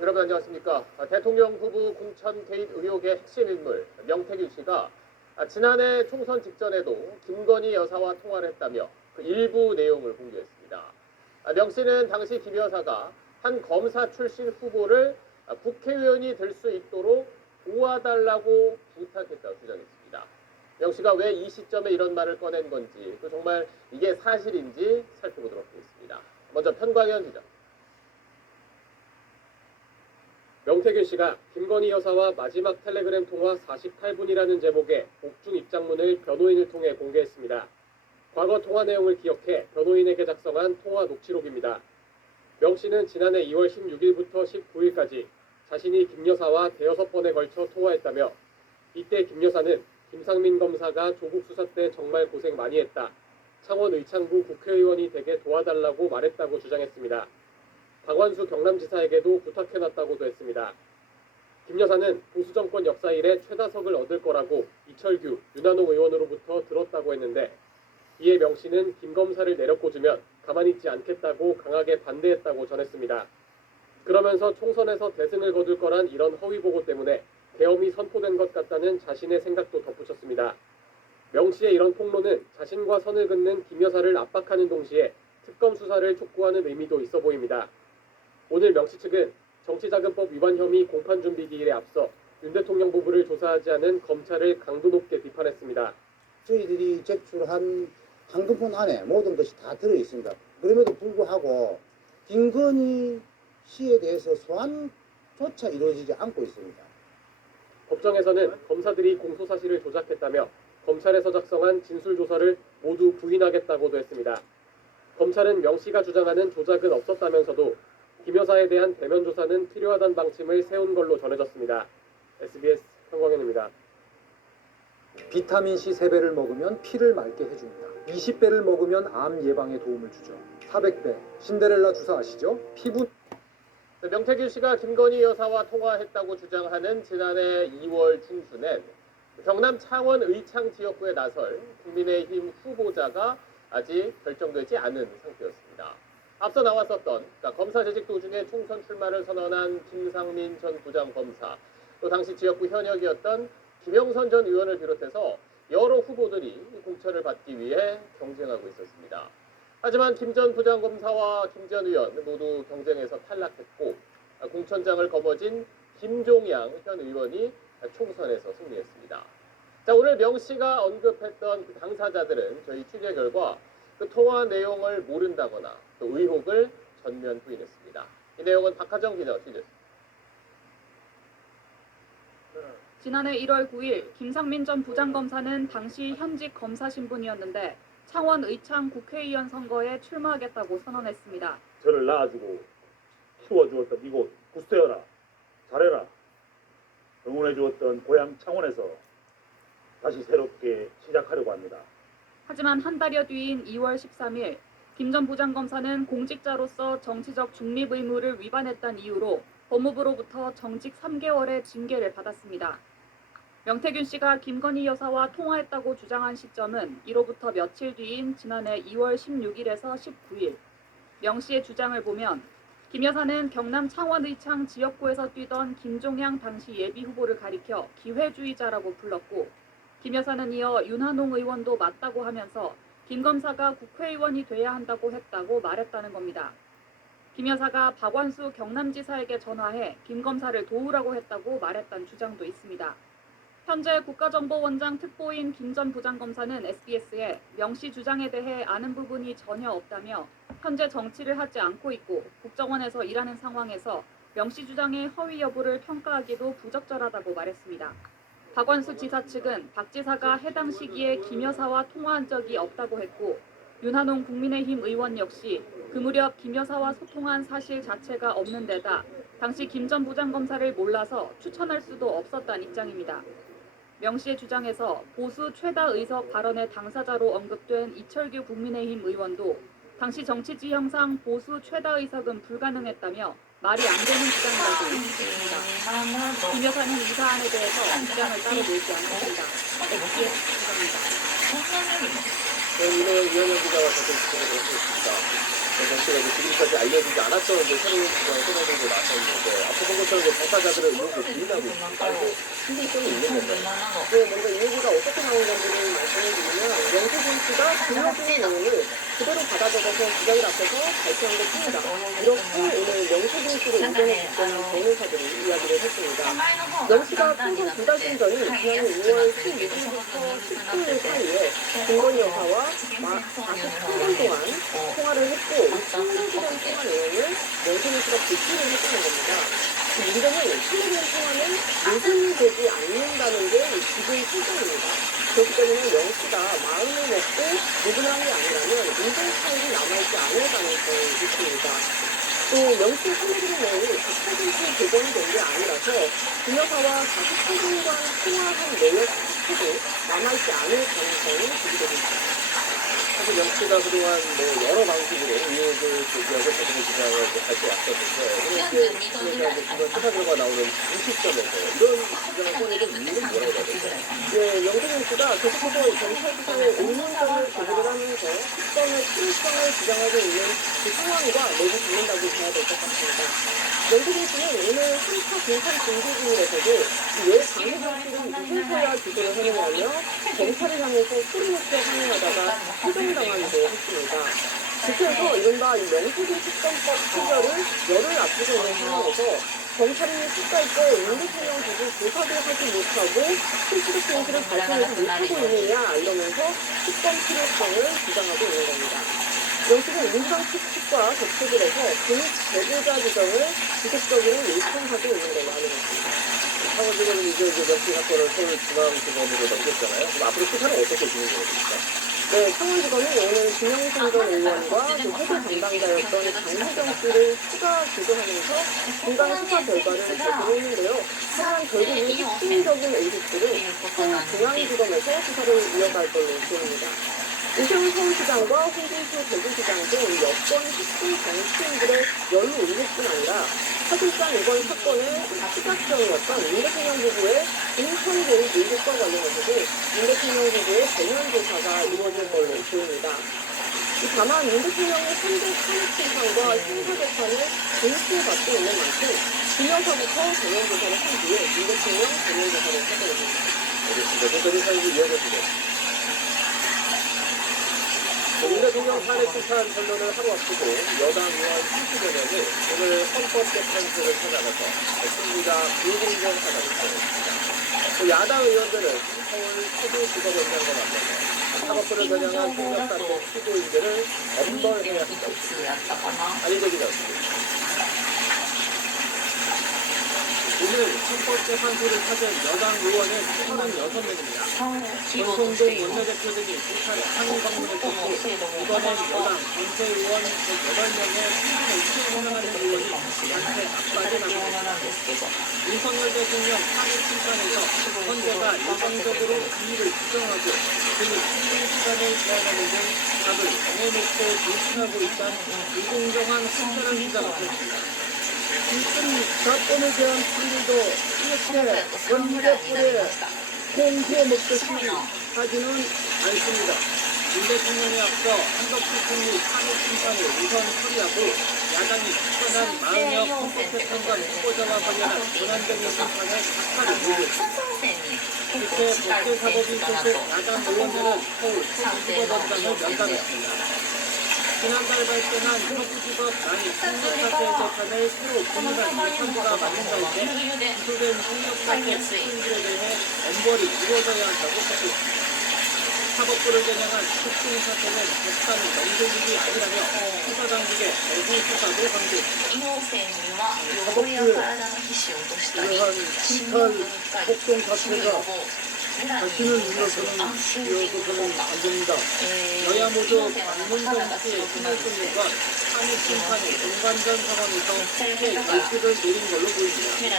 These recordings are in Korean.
여러분 안녕하십니까. 대통령 후보 공천 개입 의혹의 핵심 인물 명태균 씨가 지난해 총선 직전에도 김건희 여사와 통화를 했다며 그 일부 내용을 공개했습니다. 명 씨는 당시 김 여사가 한 검사 출신 후보를 국회의원이 될 수 있도록 도와달라고 부탁했다고 주장했습니다. 명 씨가 왜 이 시점에 이런 말을 꺼낸 건지, 또 정말 이게 사실인지 살펴보도록 하겠습니다. 먼저 편광현 기자. 명태균 씨가 김건희 여사와 마지막 텔레그램 통화 48분이라는 제목의 옥중 입장문을 변호인을 통해 공개했습니다. 과거 통화 내용을 기억해 변호인에게 작성한 통화 녹취록입니다. 명 씨는 지난해 2월 16일부터 19일까지 자신이 김 여사와 대여섯 번에 걸쳐 통화했다며, 이때 김 여사는 김상민 검사가 조국 수사 때 정말 고생 많이 했다, 창원 의창구 국회의원이 되게 도와달라고 말했다고 주장했습니다. 박완수 경남지사에게도 부탁해놨다고도 했습니다. 김 여사는 보수정권 역사 이래 최다석을 얻을 거라고 이철규, 윤한홍 의원으로부터 들었다고 했는데, 이에 명 씨는 김 검사를 내려꽂으면 가만히 있지 않겠다고 강하게 반대했다고 전했습니다. 그러면서 총선에서 대승을 거둘 거란 이런 허위 보고 때문에 계엄이 선포된 것 같다는 자신의 생각도 덧붙였습니다. 명 씨의 이런 폭로는 자신과 선을 긋는 김 여사를 압박하는 동시에 특검 수사를 촉구하는 의미도 있어 보입니다. 오늘 명 씨 측은 정치자금법 위반 혐의 공판 준비 기일에 앞서 윤 대통령 부부를 조사하지 않은 검찰을 강도 높게 비판했습니다. 저희들이 제출한 한금폰 안에 모든 것이 다 들어있습니다. 그럼에도 불구하고 김건희 씨에 대해서 소환조차 이루어지지 않고 있습니다. 법정에서는 검사들이 공소사실을 조작했다며 검찰에서 작성한 진술조서를 모두 부인하겠다고도 했습니다. 검찰은 명 씨가 주장하는 조작은 없었다면서도 김 여사에 대한 대면 조사는 필요하다는 방침을 세운 걸로 전해졌습니다. SBS 편광현입니다. 비타민C 3배를 먹으면 피를 맑게 해줍니다. 20배를 먹으면 암 예방에 도움을 주죠. 400배, 신데렐라 주사 아시죠? 피부... 명태균 씨가 김건희 여사와 통화했다고 주장하는 지난해 2월 중순엔 경남 창원 의창 지역구에 나설 국민의힘 후보자가 아직 결정되지 않은 상태였습니다. 앞서 나왔었던 검사 재직 도중에 총선 출마를 선언한 김상민 전 부장검사, 또 당시 지역구 현역이었던 김영선 전 의원을 비롯해서 여러 후보들이 공천을 받기 위해 경쟁하고 있었습니다. 하지만 김 전 부장검사와 김 전 의원 모두 경쟁에서 탈락했고, 공천장을 거머쥔 김종양 현 의원이 총선에서 승리했습니다. 자, 오늘 명 씨가 언급했던 그 당사자들은 저희 취재 결과 그 통화 내용을 모른다거나 또 의혹을 전면 부인했습니다. 이 내용은 박하정 기자가 취재했습니다. 지난해 1월 9일 김상민 전 부장검사는 당시 현직 검사 신분이었는데 창원 의창 국회의원 선거에 출마하겠다고 선언했습니다. 저를 낳아주고 키워주었던 이곳 구수해라, 잘해라, 응원해주었던 고향 창원에서 다시 새롭게 시작하려고 합니다. 하지만 한 달여 뒤인 2월 13일 김 전 부장검사는 공직자로서 정치적 중립 의무를 위반했다는 이유로 법무부로부터 정직 3개월의 징계를 받았습니다. 명태균 씨가 김건희 여사와 통화했다고 주장한 시점은 이로부터 며칠 뒤인 지난해 2월 16일에서 19일. 명 씨의 주장을 보면 김 여사는 경남 창원 의창 지역구에서 뛰던 김종양 당시 예비후보를 가리켜 기회주의자라고 불렀고, 김 여사는 이어 윤한홍 의원도 맞다고 하면서 김 검사가 국회의원이 돼야 한다고 했다고 말했다는 겁니다. 김 여사가 박완수 경남지사에게 전화해 김 검사를 도우라고 했다고 말했다는 주장도 있습니다. 현재 국가정보원장 특보인 김 전 부장검사는 SBS에 명 씨 주장에 대해 아는 부분이 전혀 없다며 현재 정치를 하지 않고 있고 국정원에서 일하는 상황에서 명 씨 주장의 허위 여부를 평가하기도 부적절하다고 말했습니다. 박완수 지사 측은 박 지사가 해당 시기에 김 여사와 통화한 적이 없다고 했고, 윤한홍 국민의힘 의원 역시 그 무렵 김 여사와 소통한 사실 자체가 없는 데다 당시 김 전 부장검사를 몰라서 추천할 수도 없었다는 입장입니다. 명 씨의 주장에서 보수 최다 의석 발언의 당사자로 언급된 이철규 국민의힘 의원도 당시 정치 지형상 보수 최다 의석은 불가능했다며 말이 안 되는 주장이라고 일축했습니다. 김 여사는 이 사안에 대해서 입장을 따로 내지 않았습니다. SBS 기자입니다. 오늘 이현영 기자와 같은 지적을 하고 있습니다. 정치가 지금까지 알려지지 않았던 새로운 주장을 꺼내는 게 나섰는데 앞서 본 것처럼 당사자들의 의혹을 부인하고 있습니다. 신빙성이 있는 건가요? 먼저 이 얘기가 어떻게 나온 건지를 말씀해드리면 영수진 씨가 불러준 내용을 그대로 받아 적어서 기자들 앞에서 발표한 것 뿐이다. 이렇게 오늘 영수진 씨를 의견에 붙여는 변호사들이 이야기를 했습니다. 영 씨가 총선 2달쯤 전인 지난해 2월 16일부터 19일 사이에 김건희 여사와 48분 동안 통화를 했고 이 텔레그램 통화 내용을 영수진 씨가 제출을 했다는 겁니다. 문제는 텔레그램 통화는 녹음되지 않는다는 게 지금 실정입니다. 그렇기 때문에 영 씨가 마음을 먹고 녹음한 게 아니라면 인증 파일이 남아있지 않을 가능성이 있습니다. 또 영 씨의 텔레그램 내용이 100% 개정이 된 게 아니라서 김 여사와 48분간 통화한 내용 자체도 남아있지 않을 가능성이 제기됩니다. 사실 영 씨가 그동안 여러 방식으로 의혹을 제기하고 자신의 주장을 밝혀왔었는데 오늘 피해자가 이번 수사 결과 나오는 이 시점에서 이런 주장을 꺼내는 이유는 뭐라고 해야 될까요? 영수진 씨가 계속해서 경찰 수사에 의문점을 제기를 하면서 특검의 필요성을 주장하고 있는 그 상황과 매우 닮는다고 봐야 될 것 같습니다. 영수진 씨는 오늘 3차 공판 공개 중에서도 왜 강혜경 씨를 무슨서야 기소를 하느냐며 검찰을 향해서 소리 높여 항의하다가 퇴정당하기도 했습니다. 국회에서 이른바 이 영수진 특검법 처결을 열흘 앞두고 있는 상황에서 검찰이 수사할 때 윤 대통령 보고 조사도 하지 못하고 실질적 진실을 밝혀내지 못하고 있느냐 이러면서 특검 필요성을 주장하고 있는 겁니다. 영수는 민주당 측과 접촉을 해서 공익 제보자 지정을 지속적으로 요청하고 있는 걸로 알려졌습니다. 사원지검은 이제 명수 사건을 서울중앙지검으로 넘겼잖아요. 그럼 앞으로 수사는 어떻게 진행되겠습니까? 네, 창원지검이 오늘 김영선 전 의원과 그 회계 담당자였던 강혜경 씨를 추가 기소하면서 중간 수사 결과를 제공했는데요. 하지만 결국 이 핵심적인 의혹들은 서울중앙지검에서 수사를 이어갈 걸로 보입니다. 이세훈 서울시장과 홍준표 대구시장 등 여권 핵심 정치인들의 연루 의혹뿐 아니라 사실상 이번 사건의 시작점이었던 윤 대통령 부부의 인천계의 의혹과 관련해서도 윤 대통령 부부의 대면 조사가 이루어질 걸로 보입니다. 다만 윤 대통령의 3대 탄핵 심판과 형사 재판을 동시에 받고 있는 만큼 김 여사부터 대면 조사를 한 뒤에 윤 대통령 대면 조사를 하게 됩니다. 알겠습니다. 끝까지 사연이 이어졌습니다. 윤 대통령 탄핵 심판 결론을 하루 앞두고 여당 의원 30여 명이 오늘 헌법재판소를 찾아가서 승리가 불공정하다고 표현했습니다. 또 야당 의원들은 서울 서부지법원장과 만나서 사법부를 겨냥한 폭력사건 피고인들을 엄벌해야 한다고 했습니다. 안희재 기자였습니다. 오늘 헌법재판소를 찾은 여당 의원은 36명입니다. 권성동 원내대표 등이 두 차례 상임 방문했고 이번엔 여당 전체 의원 108명의 신분을 수행하는 의원이 양태 압박에 나섰습니다. 윤석열 대통령 탄핵 심판에서 헌재가 일방적으로 이의를 규정하고 그는 신분 시간을 제한하는 등 답을 정해놓고 조심하고 있다는 불공정한 심판을 주장했습니다. 이번 사건에 대한 판결도 이렇게 원대불에 공세 먹듯이 하지는 않습니다. 윤 대통령에 앞서 한덕수 총리 탄핵 심판을 우선 처리하고 야당이 추천한 마은혁 헌법재판관 후보자와 관련한 권한쟁의 심판에 각하를 보였습니다. 국회 법제사법위 소속 야당 의원들은 서울 서부지법원장을 면담했습니다. 지난달 발생한 서부지법 난입 폭력사태 재판을 새로 공유한 재판부가 맡은 가운데 기소된 폭력사태 피고인들에 대해 엄벌이 이루어져야 한다고 밝혔습니다. 사법부를 겨냥한 특징 사태는 적당히 넘길 일이 아니라며 수사당국의 내부 수사도 강조했습니다. 이러한 심판 폭동 사태가 다시는 물러서는 기어서는 안 됩니다. 여야 모두 박문정 씨의 힘을 쓴 이유가 한일 심판의 공간전 상황에서 새 결집을 내린 걸로 보입니다.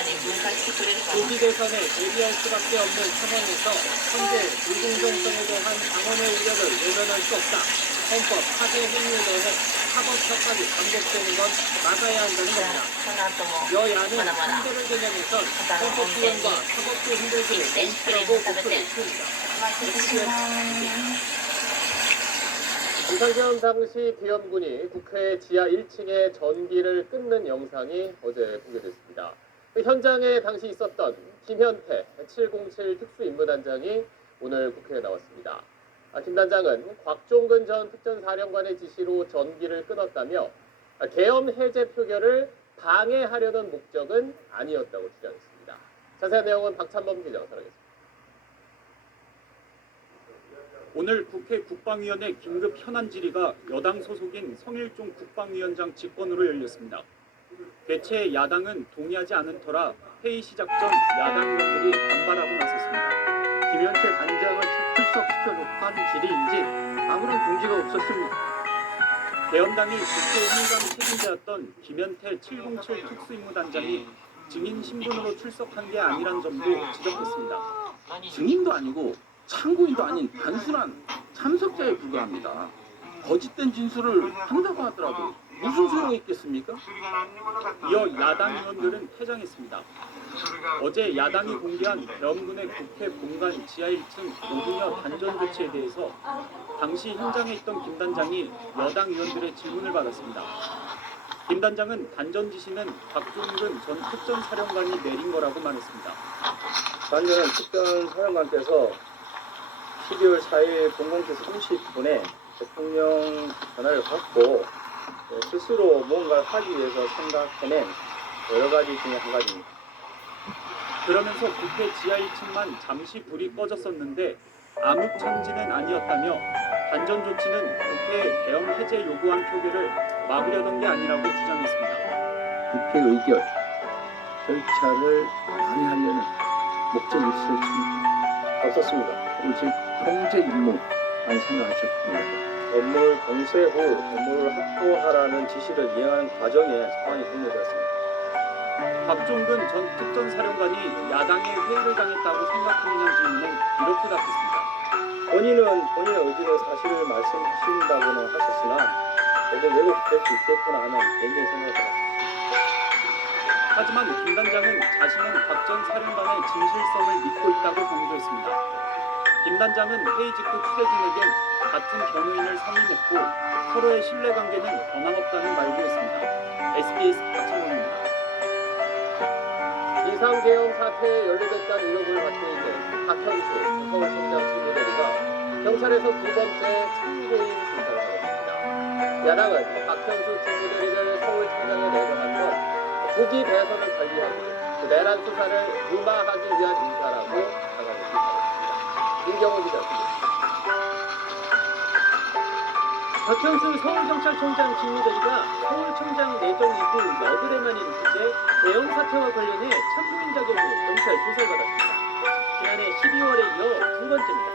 조기 대선에 대비할 수밖에 없는 상황에서 현재 불공정성에 대한 당원의 우려를 외면할 수 없다. 헌법 파괴 행위에 대해 사법 처벌이 반복되는 건 막아야 한다는 겁니다. 여야는 상대를 겨냥해선 헌법 기관과 사법부 힘들기를 멈추라고 목소리를 틉니다. 이상경 당시 계엄군이 국회 지하 1층에 전기를 끊는 영상이 어제 공개됐습니다. 그 현장에 당시 있었던 김현태 707 특수임무단장이 오늘 국회에 나왔습니다. 김 단장은 곽종근 전 특전사령관의 지시로 전기를 끊었다며 계엄 해제 표결을 방해하려는 목적은 아니었다고 주장했습니다. 자세한 내용은 박찬범 기자가 전하겠습니다. 오늘 국회 국방위원회 긴급 현안 질의가 여당 소속인 성일종 국방위원장 직권으로 열렸습니다. 대체 야당은 동의하지 않은 터라 회의 시작 전 야당 의원들이 반발하고 나섰습니다. 김현태 단장을 출석시켜 놓고 하는 질의인지 아무런 동지가 없었습니다. 계엄당일 국회 현장 책임자였던 김현태 707 특수임무단장이 증인 신분으로 출석한 게 아니란 점도 지적했습니다. 증인도 아니고 참고인도 아닌 단순한 참석자에 불과합니다. 거짓된 진술을 한다고 하더라도 무슨 소용이 있겠습니까? 이어 야당 의원들은 퇴장했습니다. 어제 야당이 공개한 계엄군의 국회 본관 지하 1층 5분여 단전 조치에 대해서 당시 현장에 있던 김 단장이 여당 의원들의 질문을 받았습니다. 김 단장은 단전 지시는 곽종근 전 특전사령관이 내린 거라고 말했습니다. 단전은 특전사령관께서 12월 4일 00시 30분에 대통령 전화를 받고 스스로 무언가를 하기 위해서 생각해낸 여러 가지 중에 한 가지입니다. 그러면서 국회 지하 1층만 잠시 불이 꺼졌었는데 암흑천지는 아니었다며 단전 조치는 국회 계엄 해제 요구안 표결을 막으려던 게 아니라고 주장했습니다. 국회 의결, 절차를 방해하려는 목적이 있었습니다. 없었습니다. 오직 통제 임무만 생각하셨습니다. 건물 공세 후 건물을 확보하라는 지시를 이행하는 과정에 상황이 종료되었습니다. 곽종근 전 특전사령관이 야당의 회의를 당했다고 생각하느냐는 질문에 이렇게 답했습니다. 본인은 본인의 의지로 사실을 말씀하신다고는 하셨으나 저도 왜곡될 수 있겠구나 하는 개인적인 생각을 해봤습니다. 하지만 김 단장은 자신은 곽 전 사령관의 진실성을 믿고 있다고 강조했습니다. 김 단장은 회의 직후 취재진에겐 같은 변호인을 선임했고 서로의 신뢰관계는 변함없다는 말도 했습니다. SBS 박찬범입니다. 비상계엄 사태에 연루됐다는 의혹을 받고 있는 박현수 서울청장 직무대리가 경찰에서 두 번째 참고인 조사를 받았습니다. 야당은 박현수 직무대리를 서울청장에 내정한 건 조기 대선을 관리하고 그 내란 수사를 무마하기 위한 인사라고 강하게 비판했습니다. 민경호 기자 듣겠습니다. 박현수 서울경찰청장 직무대리가 서울청장 내정 이후 여드레 만인 주제 대형 사태와 관련해 참고인 자격으로 경찰 조사를 받았습니다. 지난해 12월에 이어 두 번째입니다.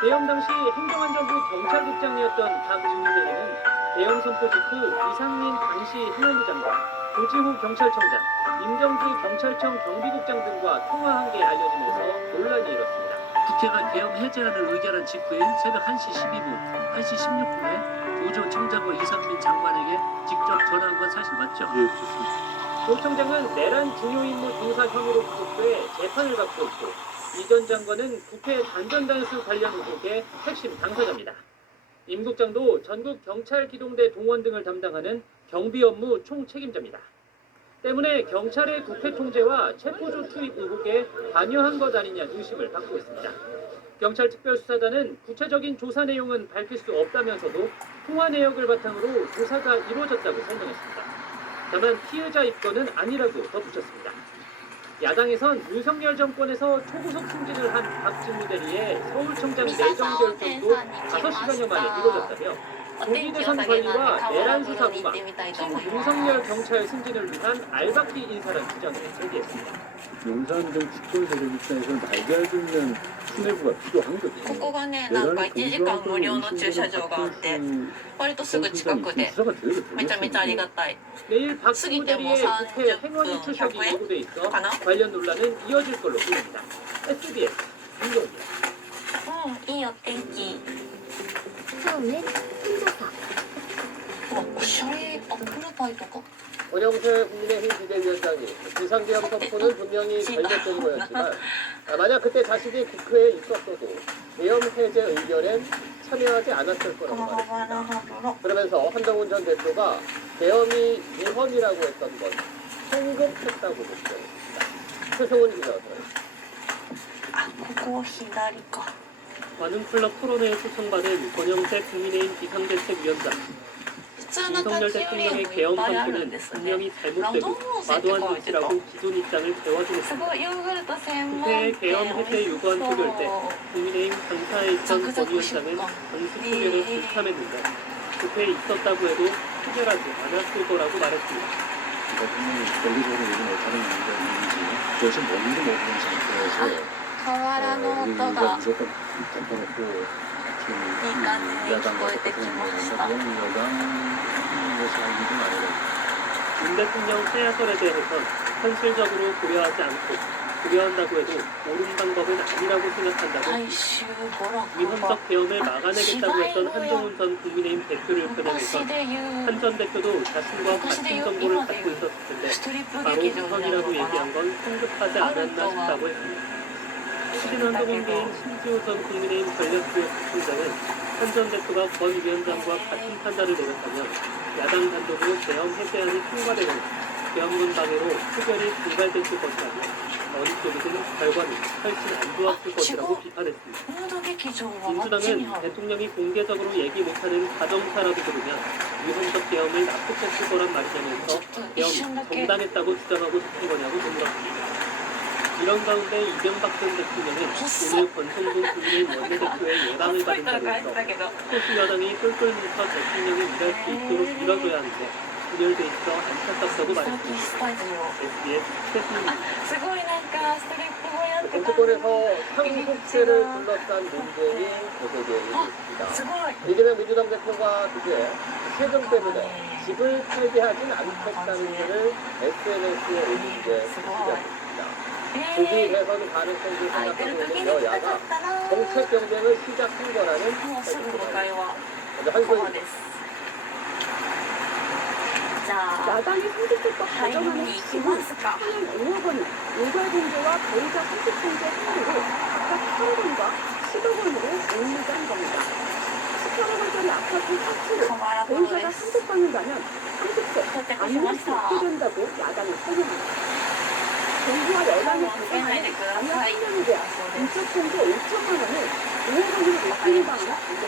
대형 당시 행정안전부 경찰국장이었던 박 직무대리는 대형 선포 직후 이상민 당시 행안부 장관, 조지호 경찰청장, 임경주 경찰청 경비국장 등과 통화한 게 알려지면서 논란이 일었습니다. 국회가 계엄 해제안을 의결한 직후인 새벽 1시 12분, 1시 16분에 조지호 청장과 이상민 장관에게 직접 전화한 건 사실 맞죠? 예, 좋습니다. 조 청장은 내란 중요 임무 종사 혐의로 구속돼 재판을 받고 있고 이 전 장관은 국회 단전단수 관련 의혹의 핵심 당사자입니다. 임 국장도 전국 경찰 기동대 동원 등을 담당하는 경비 업무 총책임자입니다. 때문에 경찰의 국회 통제와 체포조 투입 의혹에 관여한 것 아니냐 의심을 받고 있습니다. 경찰 특별수사단은 구체적인 조사 내용은 밝힐 수 없다면서도 통화 내역을 바탕으로 조사가 이루어졌다고 설명했습니다. 다만 피해자 입건은 아니라고 덧붙였습니다. 야당에선 윤석열 정권에서 초구속 승진을 한 박 직무대리의 서울청장 내정 결정도 5시간여 만에 이루어졌다며 조기 대선 관리와 내란 수사부가 신윤석열 경찰 승진을 위한 알박기 인사라는 주장을 제기했습니다. 용산 등 특별 세력 입장에서는 날개알 돋는 수뇌부가 필요한 거죠. ここがね、なんか1時間無料の駐車場があって割とすぐ近くでめちゃめちゃありがたい。 내일 박수부 대리의 국회 행원위 출석이 예고돼 있어 관련 논란은 이어질 걸로 보입니다. SBS 김동입니다. いいお天気。처음엔 혼자서おしゃれアップルパイとか。 원영세 국민의힘 비대위원장이 비상계엄 선포는 분명히 전략적인 거였지만 만약 그때 자신이 국회에 있었어도 계엄 해제 의결엔 참여하지 않았을 거라고 말했습니다. 그러면서 한동훈 전 대표가 계엄이 위헌이라고 했던 건 성급했다고 목격했습니다. 최성훈 기자 전해주십니다. ここ左か。 관훈클럽 토론회에 초청받은 권영세 국민의힘 비상대책위원장. 普通の 윤석열 立ち寄り 대통령의 もいっ 계엄 ぱいあるん 선포는 ですね。 분명히 잘못되고 과도한 조치라고 기존 입장을 す 재확인했습니다. ごいヨーグルト専門 국회의 店 계엄 美味 해제 し 요구안 표결 때 そう。 국민의힘 강사에 있던 권 위원장은 당시 표결에 불참했는데 국회에 있었다고 해도 표결하지 않았을 거라고 말했습니다. 대통령이 권리적으로 얘기 못하는 이유가 있는지 그것이 뭔지도 모르는 상태에서 河原の音 여기가 が 무조건 덮어놓고 지금 いい感じに聞こえてきました。 여당에서 하기 좀 어려워요. 윤 대통령 하야설에 대해선 현실적으로 고려하지 않고 고려한다고 해도 옳은 방법은 아니라고 생각한다고 大衆娯楽 위헌적 계엄을 막아내겠다고 했던 한동훈 전 국민의힘 대표를 昔 표명해서 で言う 한 전 대표도 자신과 같은 정보를 갖고 있었을 텐데 ストリップ 바로 劇場になる 위헌이라고 のか 얘기한 건 성급하지 않았나 싶다고 했습니다. 신한동훈 개인 신지호 전 국민의힘 전략기획부총장은 한 전 대표가 권 위원장과 같은 판단을 내렸다면 야당 단독으로 계엄 해제안이 통과되거나 계엄문 방해로 표결이 불발됐을 것이라며 어느 쪽이든 결과는 훨씬 안 좋았을 것이라고 비판했습니다. ムード劇場はあっちに 민주당은 ある。 대통령이 공개적으로 얘기 못하는 가정사라도 들으면 위헌적 계엄을 납득했을 거란 말이냐면서 계엄 정당했다고 주장하고 싶은 거냐고 물었습니다. 이런 가운데 이명박 전 대통령은 오늘 권성동 국민의힘 원내대표의 예방을 받은 자리에서 소수 여당이 똘똘 뭉쳐 대통령이 일할 수 있도록 밀어줘야 하는데 분열돼 있어 안타깝다고 スタ 말했습니다. ジオ。 SBS 최승입니다. すごいなんかストリップ小屋って感じ。 정치권에서 상속세를 둘러싼 논쟁이 계속되고 있습니다. すごい。 이재명 민주당 대표가 그제 세금 때문에 집을 팔게 하진 않겠다는 글을 SNS에 올린 게 시작됐습니다. 조기 대선 가능성도 空いてる 생각하고 時 있는 に来たか 여야가 ったな。 정책 경쟁을 시작한 거라는 もうすぐ向かいは 먼저 こ 한소희 こです。じゃあ 야당이 상속세법 入り 가정하는 に行き 핵심은 ますか。 현행 5억 원이 일괄공제와 배우자 상속공제 합의로 각각 8억 원과 10억 원으로 옹리한 겁니다. 18억 원짜리 아파트 4채를 河原プロ 배우자가 です。 상속받는다면 상속세 到着 안 しま 낼 し 수 た。 없게 된다고 야당이 설명합니다. 정부와 여당이 もうつけない 구성하는 でくだ 단약 さい。 3년에 대한 そうです。 인적 공제 5천만 원을 5억 원으로 높이는 방안을 알렸습니다.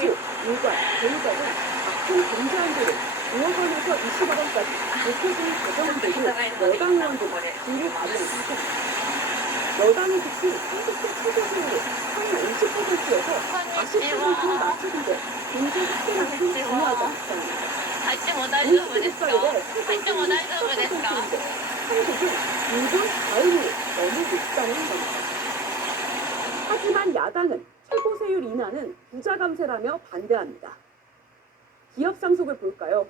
즉, 일괄 배우자는 각종 공제 한도를 5억 원에서 20억 원까지 높여준 가정들도 いただいたので 여당 一旦 의원들 ここで 준비 과정을 시작합니다. 여당이 특히 상속세 최저세율을 상위 50%에서 こんにち 40%로 は。 낮추는데 공제 확대하는 게 중요하다는 입장입니다. 入っても大丈夫ですか。入っても大丈夫ですか。 한국은 인구 자율을 넘고 있다는 겁니다. 하지만 야당은 최고세율 인하는 부자 감세라며 반대합니다. 기업 상속을 볼까요?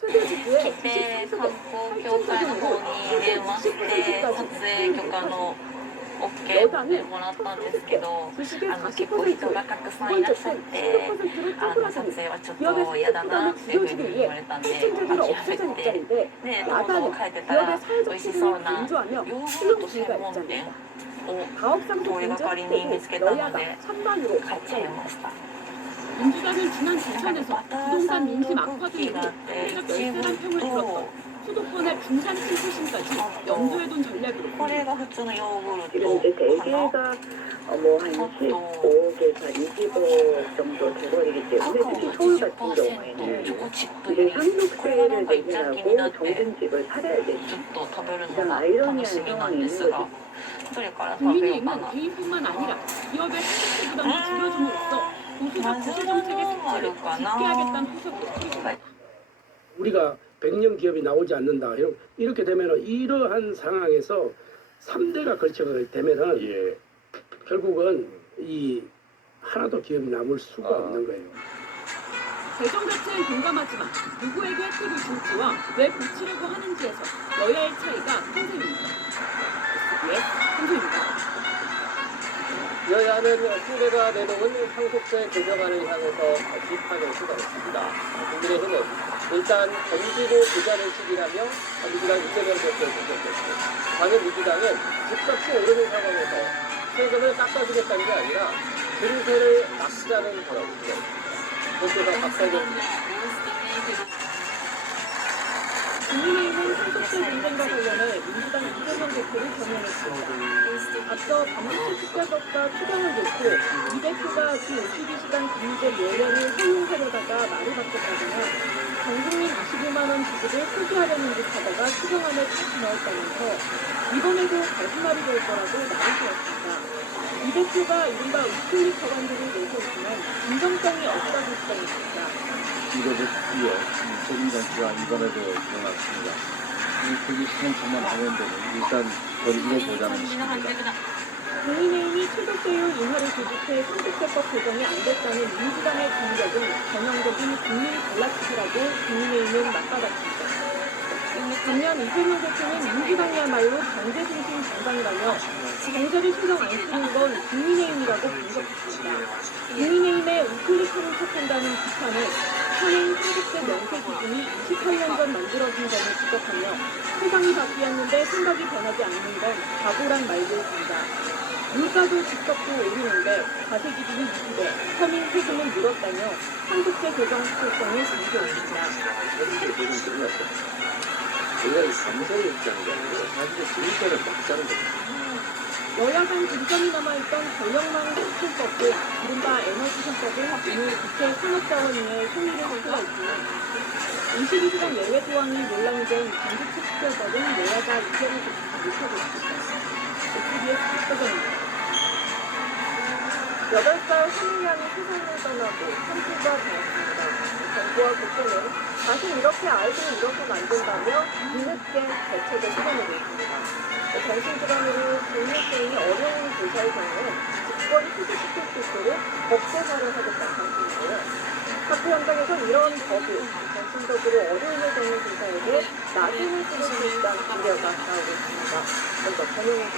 최대 주주의 来 주식 て観 상속액 光協会の方 8,000%로 に電話して撮影許可の OK もらったんですけど、 주식의 結構人 40%를 がたくさ 두 んいらっ 번째 しゃっ 때 て、 16%를 撮 쪼그라드니 影はちょっ 기업의 と嫌だな 상속 っていうふう 부담을 に言 줄여주기 わ 위해 れたんで、 할증제도를 諦 없애자는 めて、 입장인데 でどんど 야당은 ん帰ってたら 기업의 美 사회적 味し 책임을 そうな 강조하며 ヨーグル 실용 ト専 주의가 門 입장입니다. 店を 가업 상속通り 문제 がかりに見つけた 확대도 ので 여야가 찬반으로 買っちゃい 갈등합니다. ました。 민주당은 지난 なんかね 총선에서 バター 부동산 サン 민심 ド 악화 クッキー 등으로 があって 사회적 一部 열세란 평을 と 들었던 수도권의 중산 신도심까지 あと 염두에 둔 전략으로 これが普通のヨーグル 지금 이제 トかな。 대개가 뭐한 아, 15억에서 20억 정도 돼버리기 때문에 특히 서울 같은 10% 경우에는 チョコチップ 이제 にこれがなん 상속세를 か一着になっ 내느라고 て 정든집을 살아야 되죠. ちょっと食べるの 가장 が 아이러니한 楽しみなん 상황이 で 있는 すが 거죠. どれから食べようか 국민의힘은 な。 개인뿐만 아니라 기업의 상속세 부담을 줄여줌으로써 보수적 부실 정책의 색채를 짙게하겠다는 후속도 보입니다. 우리가 100년 기업이 나오지 않는다. 이렇게 되면 이러한 상황에서 3대가 걸쳐가게 되면은 결국은 이 하나도 기업이 남을 수가 없는 거예요. 대정 자체에 공감하지만 누구에게 혜택을 줄지와 왜 고치려고 하는지에서 여야의 차이가 큰 셈입니다. SBS 한소입니다. 여야는 상대가 내놓은 상속세 개정안을 향해서 비판을 쏟아냈습니다. 국민의힘은 일단 던지고 보자는 식이라며 민주당 이재명 대표를 공격했고, 반면 민주당은 집값이 오르는 상황에서 세금을 깎아주겠다는 게 아니라 증세를 막자는 거였죠. 그래서 박사입니다. 국민의힘은 상속세 논쟁과 관련해 민주당 이재명 대표를 겨냥했습니다. 앞서 반드시 특별법과 추경을 놓고 이 대표가 주 52시간 근무제 예외를 허용하려다가 말을 바꿨다거나 전국민 25만 원 지급을 포기하려는 듯 하다가 추경안을 다시 넣었다면서 이번에도 거짓말이 될 거라고 말을 세웠습니다. 이 대표가 이른바 우클릭 법안들을 내세우지만 진정성이 없다고 주장했습니다. 이것을 드디어 책임장치가 이번에도 일어났습니다. 그게 시행착만 하면 되는 일단 던지고 보자는 식입니다. 국민의힘이 취득세율 인하를 고집해 상속세법 개정이 안 됐다는 민주당의 공격은 전형적인 국민 갈라치기라고 국민의힘은 맞받았습니다. 반면 이재명 대표는 민주당이야말로 경제중심 정당이라며 경제를 신경 안 쓰는 건 국민의힘이라고 공격했습니다. 국민의힘의 우클릭하는 척한다는 비판을 현행 상속세 명세 기준이 28년 전 만들어진 점을 지적하며 세상이 바뀌었는데 생각이 변하지 않는 건 바보란 말도 있습니다. 물가도 집값도 오르는데 과세 기준이 유지돼 서민 세금은 늘었다며 상속세 개정 필요성을 강조했습니다. 우리가 이 감정의 입장이 아니고 사실은 진짜를 막자는 겁니다. 여야간 쟁점이 남아있던 전력망 확충법도 이른바 에너지 선법을 오늘 국회 산업자원위에 총의를 할 수가 있지만 22시간 예외 조항이 논란된 정부특별법은 여야가 이제를 듣지 못하고 있습니다. SBS 국가전입니다. 8살 하늘양이 세상을 떠나고 삼수가 되었습니다. 정부와 국회는 다시 이렇게 아이들을 이렇게 만든다며 뒤늦게 대책을 세워내고 있습니다. 정신질환으로 교육생이 어려운 교사의 경우에 직권이 투기시킬 수 있도록 법제화를 하겠다는 방식인데요. 학교 현장에서 이런 법이 정신적으로 어려움을 겪는 교사에게 나중을 쓸 수 있다는 우려가 나오고 있습니다. 먼저 전용입니다.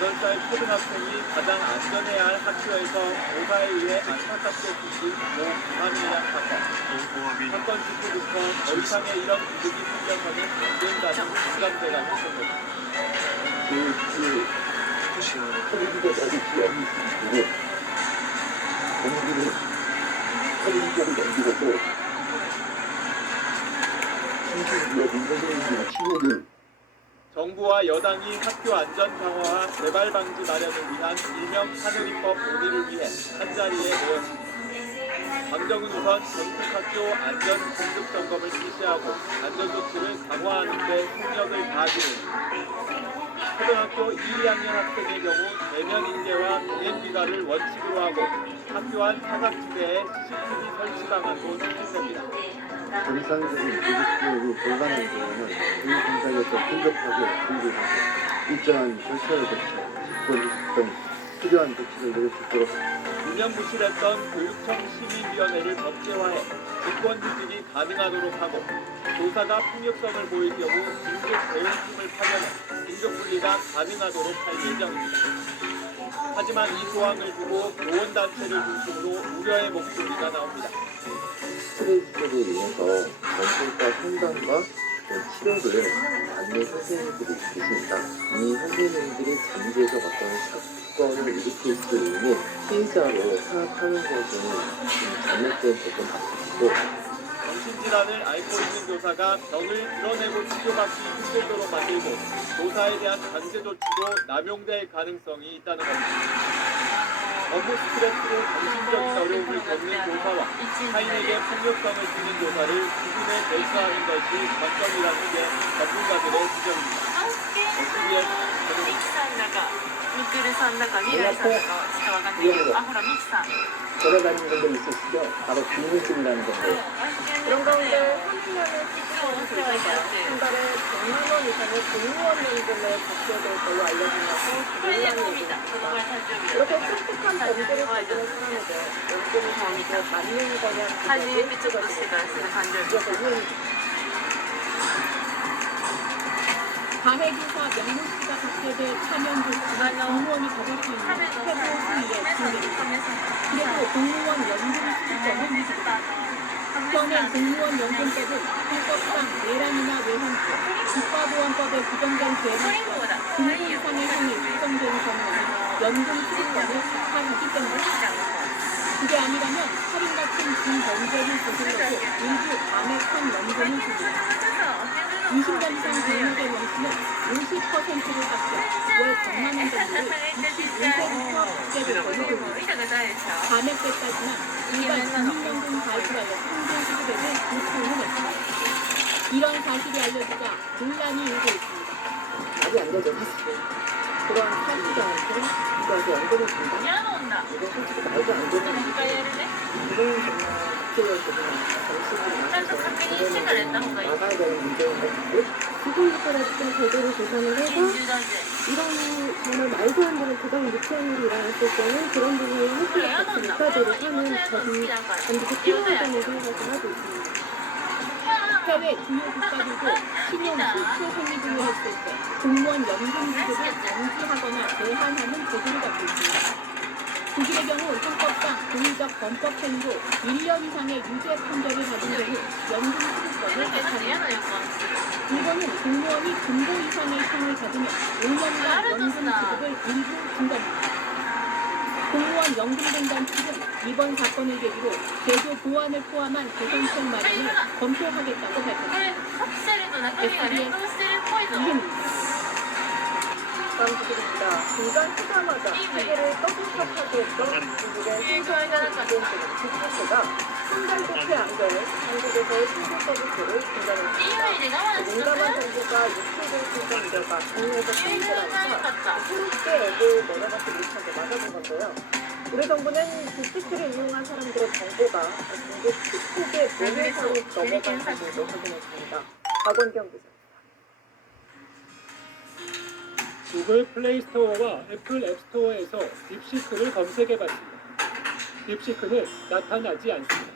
8살 초등학생이 가장 안전해야 할 학교에서 교사에 의해 안타깝게 죽은 모 김한일양 사건. 사건 직후부터 더 이상의 이런 비극이 생겨서는 안 된다는 공감대가 형성됩니다. 텔레비전 아저씨 여기 있으시고 공기를 텔레비전을 넘기고도 신신기업 선생님들이 치료를 정부와 여당이 학교 안전 강화와 재발 방지 마련을 위한 일명 하늘이법 논의를 위해 한자리에 모였습니다. 당정은 우선 전국 학교 안전 공급 점검을 실시하고 안전 조치를 강화하는 데 총력을 다하기로 초등학교 1, 2학년 학생의 경우 대면 인계와 동행 귀가를 원칙으로 하고 학교 안 사각지대에 CCTV 설치 방안도 추진됩니다. 정상적인 교육교육이 불가능한 경우는 교육공사에서 긴급하게 준비하고 일정한 절차를 거쳐 집권 등 필요한 조치를 내릴 수 있도록 유명무실했던 교육청 심의위원회를 법제화해 직권 휴직이 가능하도록 하고 교사가 폭력성을 보일 경우 긴급 대응팀을 파견해 긴급분리가 가능하도록 할 예정입니다. 하지만 이 조항을 두고 교원단체를 중심으로 우려의 목소리가 나옵니다. 스트레스로 인해서 전술과 상담과 치료를 받는 선생님들이 계십니다. 이 선생님들이 잠재적 어떤 사건을 일으킬 수 있는 피해자로 생각하는 것은 잘못된 부분 같고 정신질환을 앓고 있는 교사가 병을 드러내고 치료받기 힘들도록 만들고 교사에 대한 강제 조치도 남용될 가능성이 있다는 겁니다. 업무 스트레스로 정신적인 어려움을 겪는 교사와 타인에게 폭력성을 주는 교사를 기준에 대처하는 것이 관점이라는 게 전문가들의 지적입니다. ミキさんだかミクルさんだか未来さんだかちょっとわかんないけど、あ、ほらミキさん。 걸어다니는 분들 있으시죠? 바로 김민증이라는 건데 그런 가운데 3년을 시즌을 한 달에 100만 원 이상의 공무원 연금을 받게 될 걸로 알려지면서 논란이 있습니다. 이렇게 끔찍한 범죄를 저지른 사람에게 연금이 정말 맞는 거냐 이어서 이해입니다. 가해기사 명모 씨가 받게 될 차면 조치는 공무원이 받을 수 있는 최고 수위의 징계입니다. 그래도 공무원 연금 수익점은 유지됩니다. 현행 공무원 연금법은 불법상 내란이나 외환죄, 국가보안법에 규정된 죄를 금고 이상의 형이 규정된 경우에는 연금 수익점을 집행하기 때문에 그게 아니라면 살인 같은 중범죄를 저질러도 일부 감액한 연금을 주입니다. 20년 이상 경력의 원수는 50%를 깎여 월 100만 원 정도를 65세부터 받게 될 걸로 보입니다. 감액 때까지만 일반 국민연금 가입자의 평균 수급액을 보통은 했습니다. 이런 사실이 알려지자 논란이 일고 있습니다. 말이 안 되죠, 사실. 그런 사실자한테 이거에서 연금을 준다? 이건 솔직히 말도 안 되는 일이죠. 이건 정말 나가야 되는 문제인 것 같고 지금부터라도 좀 제대로 개선을 해서 이런 정말 말도 안 되는 부당 유치한 일이 일어났을 때는 그런 부분을 해결을 받지 못하도록 하는 법이 반드시 필요하다는 생각을 하고 있습니다. 해외 주요 국가들도 신용 실추 행위 등을 했을 때 공무원 연금 지급을 정지하거나 제한하는 제도를 갖고 있습니다. 독일의 경우 헌법상 고의적 범법 행위로 1년 이상의 유죄 판결을 받은 경우 연금 수급권을 박탈합니다. 일본은 공무원이 금고 이상의 형을 받으면 5년간 연금 지급을 일부 중단합니다. 공무원 연금공단 측은 이번 사건을 계기로 제도 보완을 포함한 개선책 마련을 검토하겠다고 밝혔습니다. SBS 이혜입니다. 다음 소식입니다. 중단하자마자 세계를 떠들썩하게 했던 중국의 신성한 빅스가 한 달 도피 안 돼 한국에서의 신고 서비스를 중단했습니다. 민감한 정보가 유출될 수 있는 우려가 국내에서 생기면서 새롭게 앱을 내려가지 못하게 막아준 건데요. 우리 정부는 빅스를 이용한 사람들의 정보가 중국 틱톡의 모해상으로 넘어간 사실도 확인했습니다. 박원경 기자. 구글 플레이 스토어와 애플 앱 스토어에서 딥시크를 검색해봤습니다. 딥시크는 나타나지 않습니다.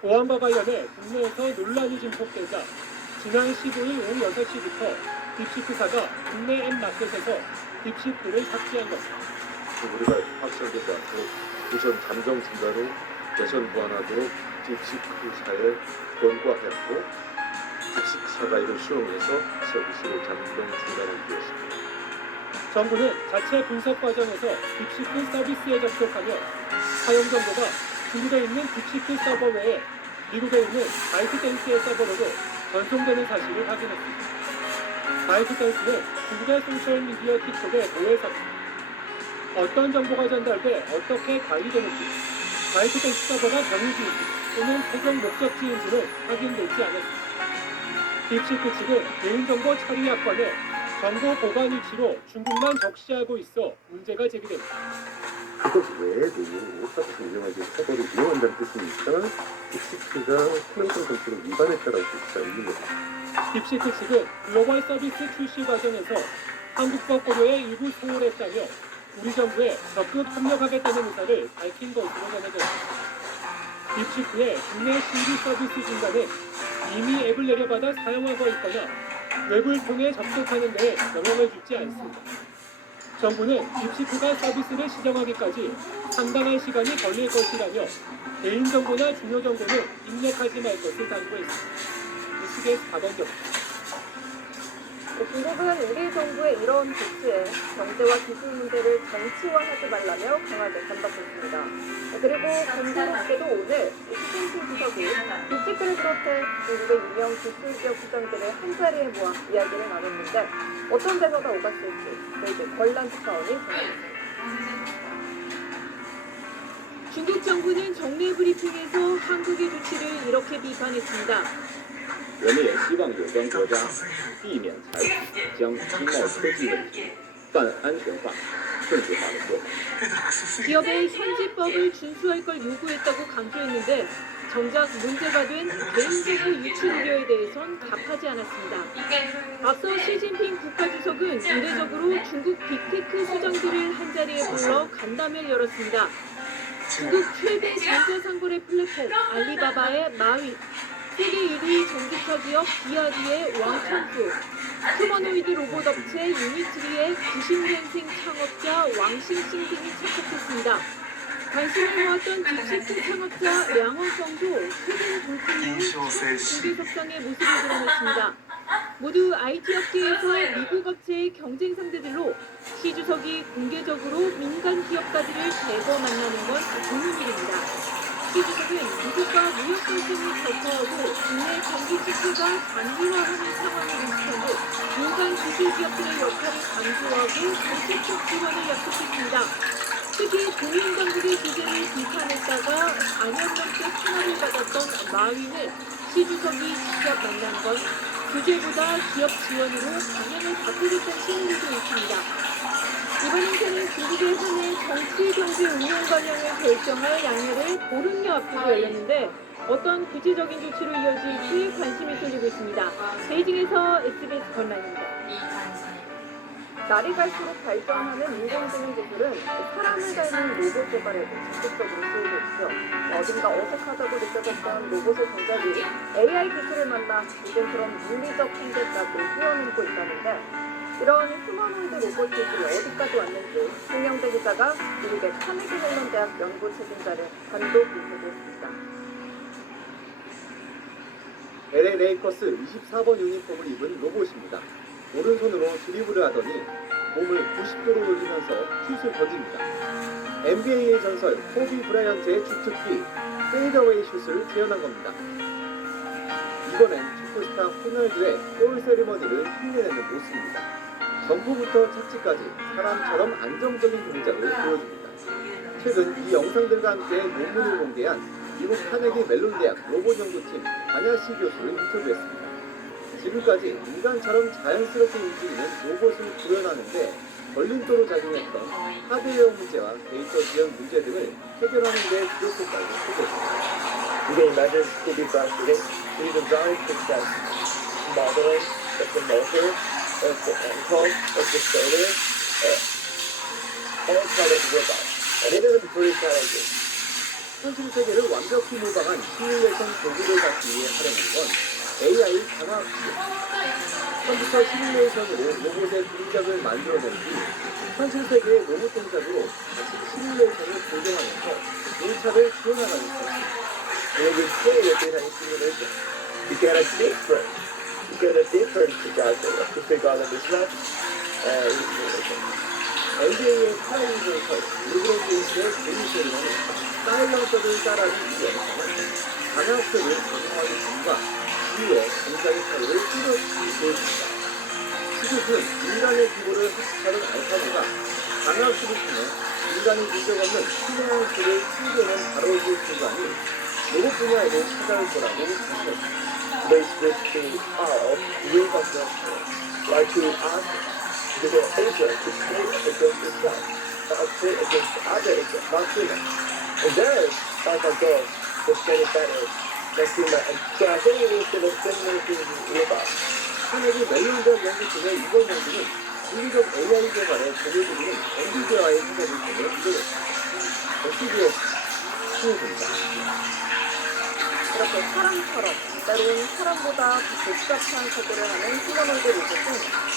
보안과 관련해 국내에서 논란이 증폭되자 지난 15일 오후 6시부터 딥시크사가 국내 앱 마켓에서 딥시크를 삭제한 것입니다. 우리가 확산되지 않고 우선 잠정 중단후 개선 보완하도록 딥시크사에 권고하였고 딥시크사가 이를 수용해서 서비스를 잠정 중단하기 위해서입니다. 정부는 자체 분석 과정에서 딥시크 서비스에 접속하며 사용 정보가 중국에 있는 딥시크 서버 외에 미국에 있는 바이트댄스의 서버로도 전송되는 사실을 확인했습니다. 바이트댄스는 중국의 소셜미디어 틱톡의 모회사입니다. 어떤 정보가 전달돼 어떻게 관리되는지, 바이트댄스 서버가 병유지인지 또는 최종 목적지인지는 확인되지 않았습니다. 딥시크 측은 개인정보 처리 약관에 정보 보관 위치로 중국만 적시하고 있어 문제가 제기됩니다. 그것 외에도 똑같이 운영하기 서버를 이용한다는 뜻이니까 딥시크가 투명성 정책을 위반했다라고 볼 수가 있는 겁니다. 딥시크 측은 글로벌 서비스 출시 과정에서 한국법 고려에 일부 소홀했다며 우리 정부에 적극 협력하겠다는 의사를 밝힌 것으로 전해졌습니다. 딥시크의 국내 신규 서비스 중단은 이미 앱을 내려받아 사용하고 있거나 웹을 통해 접속하는 데 영향을 주지 않습니다. 정부는 딥시크가 서비스를 시정하기까지 상당한 시간이 걸릴 것이라며 개인정보나 중요정보는 입력하지 말 것을 당부했습니다. 이시계 박원경입니다. 중국은 우리 정부의 이런 조치에 경제와 기술 문제를 정치화하지 말라며 강하게 반박했습니다. 그리고 공교롭게도 오늘 시진핑 주석이 딥시크를 비롯해 중국의 유명 기술기업 부장들을 한자리에 모아 이야기를 나눴는데 어떤 대화가 오갔을지 저희들 권란 특파원이 전해드립니다. 중국 정부는 정례 브리핑에서 한국의 조치를 이렇게 비판했습니다. 我们也希望有关国家避免采取将经贸科技问题泛安全化、政治化的做法。 기업의 현지법을 준수할 걸 요구했다고 강조했는데 정작 문제가 된 개인정보 유출 우려에 대해선 답하지 않았습니다. 앞서 시진핑 국가주석은 이례적으로 중국 빅테크 수장들을 한자리에 불러 간담회를 열었습니다. 중국 최대 전자상거래 플랫폼 알리바바의 마윈, 세계 1위 전기차 기업 비아디의 왕창수, 휴머노이드 로봇 업체 유니트리의 90년생 창업자 왕싱싱 등이 참석했습니다. 관심을 모았던 빅테크 창업자 량원성도 최근 불품인 중계 협상의 모습을 드러냈습니다. 모두 IT 업계에서 미국 업체의 경쟁 상대들로 시 주석이 공개적으로 민간 기업가들을 대거 만나는 건 드문 일입니다. 시 주석은 미국과 무역 갈등이 격화하고 국내 경기 침체가 장기화하는 상황을 인식하고 민간 기술 기업들의 역할을 강조하고 정책적 지원을 약속했습니다. 특히 동인 당국의 규제를 비판했다가 4년 넘게 탄압을 받았던 마윈을 시 주석이 직접 만난 건 규제보다 기업 지원으로 방향을 바꾸겠다는 신호도 있습니다. 이번 행사는 중국의 한 해 정치, 경제, 운영 방향을 결정할 양해를 보름여 앞두고 열렸는데 어떤 구체적인 조치로 이어질지 관심이 쏠리고 있습니다. 베이징에서 SBS 권란입니다. 날이 갈수록 발전하는 인공지능 기술은 사람을 닮은 로봇 개발에도 적극적으로 쓰이고 있죠. 어딘가 어색하다고 느껴졌던 로봇의 동작이 AI 기술을 만나 요즘처럼 물리적 한계까지 뛰어넘고 있다는데 이런 휴머노이드 로봇 기술이 어디까지 왔는지 홍영대 기자가 미국의 카네기 멜론 대학 연구 책임자를 단독 인터뷰했습니다. LA 레이커스 24번 유니폼을 입은 로봇입니다. 오른손으로 드리블을 하더니 몸을 90도로 돌리면서 슛을 던집니다. NBA의 전설 코비 브라이언트의 주특기 페이더웨이 슛을 재현한 겁니다. 이번엔 축구스타 호날두의 골 세리머니를 흉내내는 모습입니다. 점프부터 착지까지 사람처럼 안정적인 동작을 보여줍니다. 최근 이 영상들과 함께 논문을 공개한 미국 카네기 멜론 대학 로봇 연구팀 반야시 교수를 인터뷰했습니다. 지금까지 인간처럼 자연스럽게 움직이는 로봇을 구현하는데 걸림돌로 작용했던 하드웨어 문제와 데이터 지연 문제 등을 해결하는 데 부족했다고 소개했습니다. You can imagine Scooby Doo we designed to test modeling of the motor, of the ankle, of the shoulder, all part of the robot. And it is pretty challenging. 현실 세계를 완벽히 모방한 시뮬레이션 도구를 갖기 위해 활용한 건 AI 강화학습. 컴퓨터 시뮬레이션으로 로봇의 동작을 만들어낸 뒤 현실 세계의 로봇 동작으로 다시 시뮬레이션을 고정하면서 일차를 지원하는 것입니다. And we play with it in simulation. You get a different trajectory to figure out the mismatch in simulation. NBA의 스타일 전설 르브론 제임스의 개인 세리머니 사일런서를 따라하는 이 영상은 강화학습을 강화하는 중과 이후에 동작의 차이를 뚜렷이 보여줍니다. 시즌은 인간의 기보를 학습하는 알파고가 강화학습을 통해 인간이 문제가 없는 신뢰학습을 신기에는 다뤄줄 순간이 로봇 분야에도 찾아올 거라고 생각합니다. With the power of reinforcement, like to ask the agent to play against itself, or play against other agents, not human. And then, AlphaGo was getting better than human. And so I think we should have simulated robot. 카네기 멜론 대학 연구팀의 이번 연구는 물리적 AI 개발에 적용되는 엔비디아와의 협업을 통해 이뤄냈습니다. SBS 신우입니다. 이렇게 사람처럼 때로는 사람보다 복잡한 거부를 하는 휴머노이드 로봇은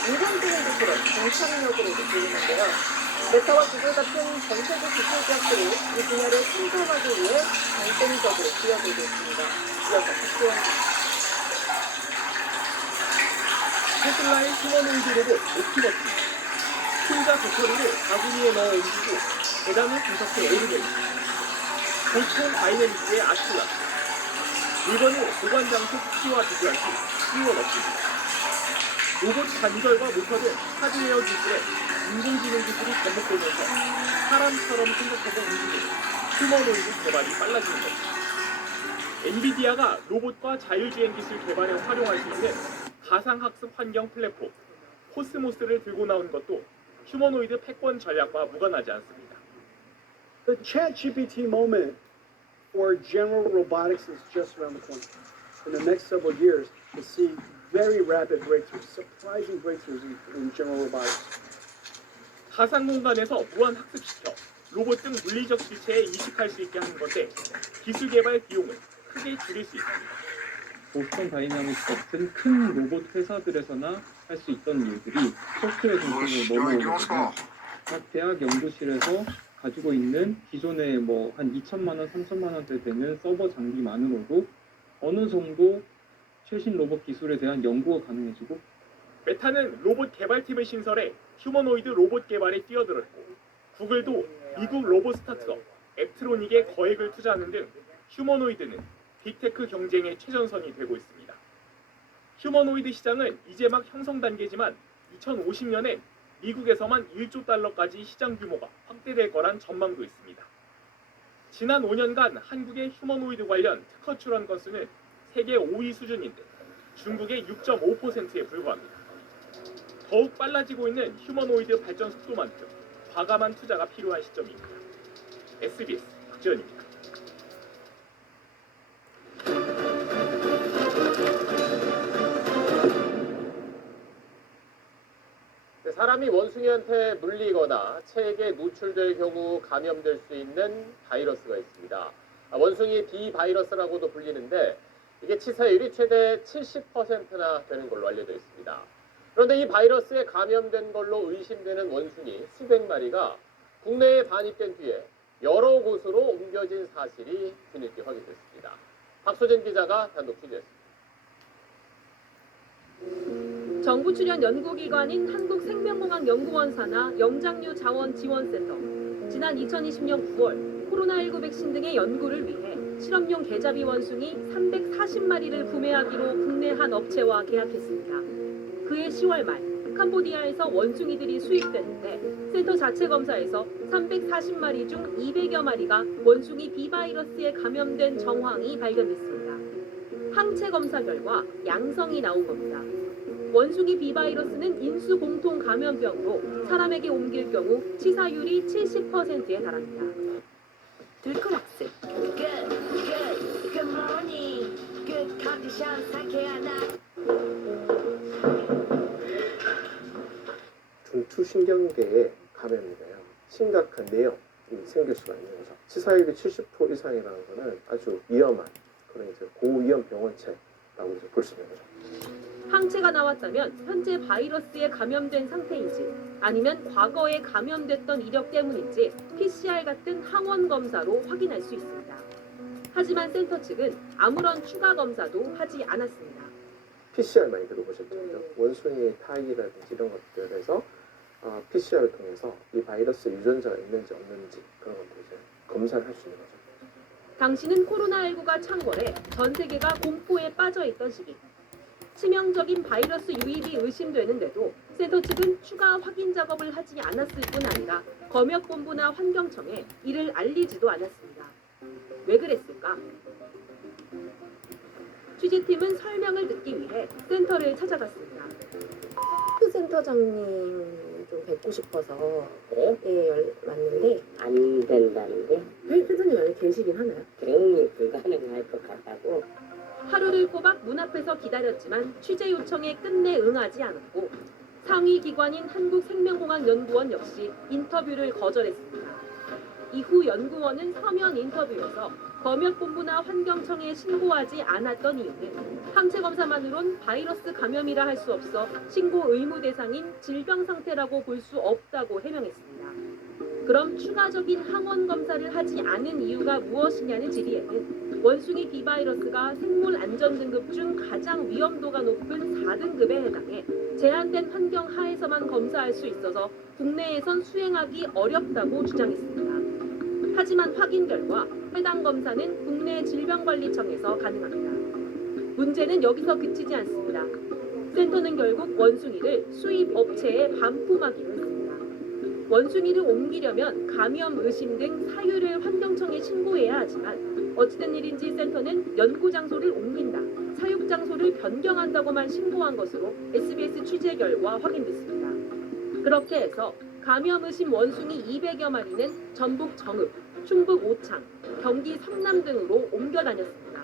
인공지능 기술의 경찰력으로도 불리는데요. 메타와 구글 같은 전 세계 기술 기업들이 이 분야를 승부하기 위해 경쟁적으로 뛰어들고 있습니다. 이어서 박수원입니다. 테슬라의 휴머노이드 로봇 옵티머스. 풍자 배터리를 바구니에 넣어 옮기고 계단을 구석에 오르게 있습니다. 볼천 다이내믹스의 아틀라스. 물건을 보관 장소 키와 비교할 수 끼워 넣습니다. 로봇 관절과 모터는 하드웨어 기술에 인공지능 기술이 접목되면서 사람처럼 생각하고 움직이는 휴머노이드 개발이 빨라지는 것입니다. 엔비디아가 로봇과 자율주행 기술 개발에 활용할 수 있는 가상학습 환경 플랫폼 코스모스를 들고 나온 것도 휴머노이드 패권 전략과 무관하지 않습니다. The ChatGPT moment for general robotics is just around the corner. In the next several years, we'll see very rapid breakthroughs, surprising breakthroughs in general robotics. 가상 공간에서 무한 학습시켜 로봇 등 물리적 실체에 이식할 수 있게 하는 건데 기술 개발 비용을 크게 줄일 수 있습니다. 보스턴 다이나믹스 같은 큰 로봇 회사들에서나 할 수 있던 일들이 소프트웨어 중심으로 넘어오게 되면 각 대학 연구실에서 가지고 있는 기존에 뭐 한 2천만 원, 3천만 원대 되는 서버 장비만으로도 어느 정도 최신 로봇 기술에 대한 연구가 가능해지고 메타는 로봇 개발팀을 신설해 휴머노이드 로봇 개발에 뛰어들었고 구글도 미국 로봇 스타트업 앱트로닉에 거액을 투자하는 등 휴머노이드는 빅테크 경쟁의 최전선이 되고 있습니다. 휴머노이드 시장은 이제 막 형성 단계지만 2050년엔 미국에서만 1조 달러까지 시장 규모가 확대될 거란 전망도 있습니다. 지난 5년간 한국의 휴머노이드 관련 특허 출원 건수는 세계 5위 수준인데 중국의 6.5%에 불과합니다. 더욱 빨라지고 있는 휴머노이드 발전 속도만큼 과감한 투자가 필요한 시점입니다. SBS 박지원입니다. 사람이 원숭이한테 물리거나 체액에 노출될 경우 감염될 수 있는 바이러스가 있습니다. 원숭이 비바이러스라고도 불리는데 이게 치사율이 최대 70%나 되는 걸로 알려져 있습니다. 그런데 이 바이러스에 감염된 걸로 의심되는 원숭이 수백 마리가 국내에 반입된 뒤에 여러 곳으로 옮겨진 사실이 뒤늦게 확인됐습니다. 박소진 기자가 단독 취재했습니다. 정부 출연 연구기관인 한국생명공학연구원 산하 영장류 자원지원센터. 지난 2020년 9월 코로나19 백신 등의 연구를 위해 실험용 계자비 원숭이 340마리를 구매하기로 국내 한 업체와 계약했습니다. 그해 10월 말 캄보디아에서 원숭이들이 수입됐는데 센터 자체 검사에서 340마리 중 200여 마리가 원숭이 비바이러스에 감염된 정황이 발견됐습니다. 항체 검사 결과 양성이 나온 겁니다. 원숭이 비바이러스는 인수 공통 감염병으로 사람에게 옮길 경우 치사율이 70%에 달합니다. 들크락스 Good morning Good 컨디션 상쾌하나 중추신경계에 감염이 돼요. 심각한 내염이 생길 수가 있는 거죠. 치사율이 70% 이상이라는 것은 아주 위험한 그런 이제 고위험 병원체라고 이제 볼 수 있는 거죠. 항체가 나왔다면 현재 바이러스에 감염된 상태인지 아니면 과거에 감염됐던 이력 때문인지 PCR 같은 항원 검사로 확인할 수 있습니다. 하지만 센터 측은 아무런 추가 검사도 하지 않았습니다. PCR 많이 들어보셨죠? 원숭이 타이라든지 이런 것들에서 PCR을 통해서 이 바이러스 유전자가 있는지 없는지 그런 것들 이제 검사를 할 수 있는 거죠. 당시는 코로나19가 창궐해 전 세계가 공포에 빠져 있던 시기. 치명적인 바이러스 유입이 의심되는데도 센터 측은 추가 확인 작업을 하지 않았을 뿐 아니라 검역본부나 환경청에 이를 알리지도 않았습니다. 왜 그랬을까? 취재팀은 설명을 듣기 위해 센터를 찾아갔습니다. 센터장님 좀 뵙고 싶어서 왔는데 안 된다는데? 회장님 안에 계시긴 하나요? 대응이 불가능할 것 같다고. 하루를 꼬박 문 앞에서 기다렸지만 취재 요청에 끝내 응하지 않았고 상위 기관인 한국생명공학연구원 역시 인터뷰를 거절했습니다. 이후 연구원은 서면 인터뷰에서 검역본부나 환경청에 신고하지 않았던 이유는 항체 검사만으론 바이러스 감염이라 할 수 없어 신고 의무 대상인 질병 상태라고 볼 수 없다고 해명했습니다. 그럼 추가적인 항원 검사를 하지 않은 이유가 무엇이냐는 질의에는 원숭이 비바이러스가 생물 안전 등급 중 가장 위험도가 높은 4등급에 해당해 제한된 환경 하에서만 검사할 수 있어서 국내에선 수행하기 어렵다고 주장했습니다. 하지만 확인 결과 해당 검사는 국내 질병관리청에서 가능합니다. 문제는 여기서 그치지 않습니다. 센터는 결국 원숭이를 수입 업체에 반품하기로 했습니다. 원숭이를 옮기려면 감염 의심 등 사유를 환경청에 신고해야 하지만 어찌된 일인지 센터는 연구 장소를 옮긴다, 사육 장소를 변경한다고만 신고한 것으로 SBS 취재 결과 확인됐습니다. 그렇게 해서 감염 의심 원숭이 200여 마리는 전북 정읍, 충북 오창, 경기 성남 등으로 옮겨 다녔습니다.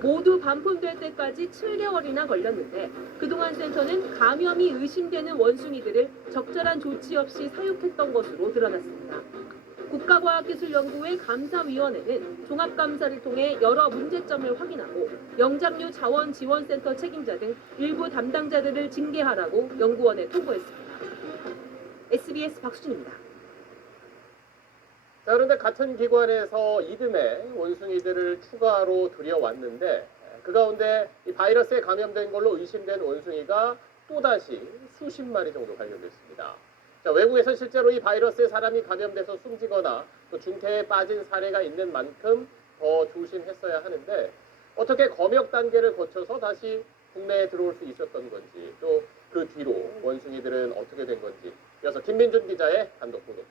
모두 반품될 때까지 7개월이나 걸렸는데 그동안 센터는 감염이 의심되는 원숭이들을 적절한 조치 없이 사육했던 것으로 드러났습니다. 국가과학기술연구회 감사위원회는 종합감사를 통해 여러 문제점을 확인하고 영장류 자원지원센터 책임자 등 일부 담당자들을 징계하라고 연구원에 통보했습니다. SBS 박수진입니다. 자, 그런데 같은 기관에서 이듬해 원숭이들을 추가로 들여왔는데 그 가운데 이 바이러스에 감염된 걸로 의심된 원숭이가 또다시 수십 마리 정도 발견됐습니다. 자, 외국에선 실제로 이 바이러스에 사람이 감염돼서 숨지거나 또 중태에 빠진 사례가 있는 만큼 더 조심했어야 하는데 어떻게 검역 단계를 거쳐서 다시 국내에 들어올 수 있었던 건지 또 그 뒤로 원숭이들은 어떻게 된 건지 이어서 김민준 기자의 단독 보도.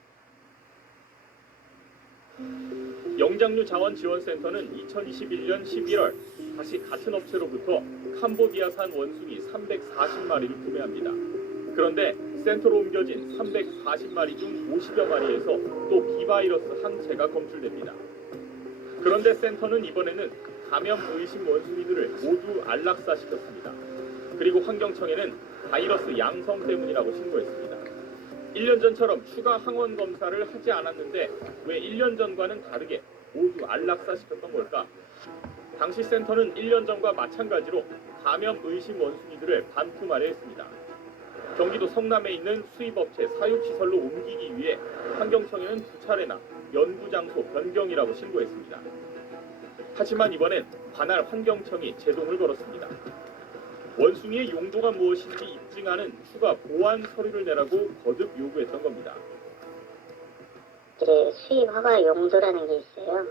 영장류 자원지원센터는 2021년 11월 다시 같은 업체로부터 캄보디아산 원숭이 340마리를 구매합니다. 그런데 센터로 옮겨진 340마리 중 50여 마리에서 또 비바이러스 항체가 검출됩니다. 그런데 센터는 이번에는 감염 의심 원숭이들을 모두 안락사시켰습니다. 그리고 환경청에는 바이러스 양성 때문이라고 신고했습니다. 1년 전처럼 추가 항원 검사를 하지 않았는데 왜 1년 전과는 다르게 모두 안락사시켰던 걸까? 당시 센터는 1년 전과 마찬가지로 감염 의심 원숭이들을 반품하려 했습니다. 경기도 성남에 있는 수입업체 사육시설로 옮기기 위해 환경청에는 2차례나 연구장소 변경이라고 신고했습니다. 하지만 이번엔 관할 환경청이 제동을 걸었습니다. 원숭이의 용도가 무엇인지 입증하는 추가 보완 서류를 내라고 거듭 요구했던 겁니다. 이제 수입 허가 용도라는 게 있어요.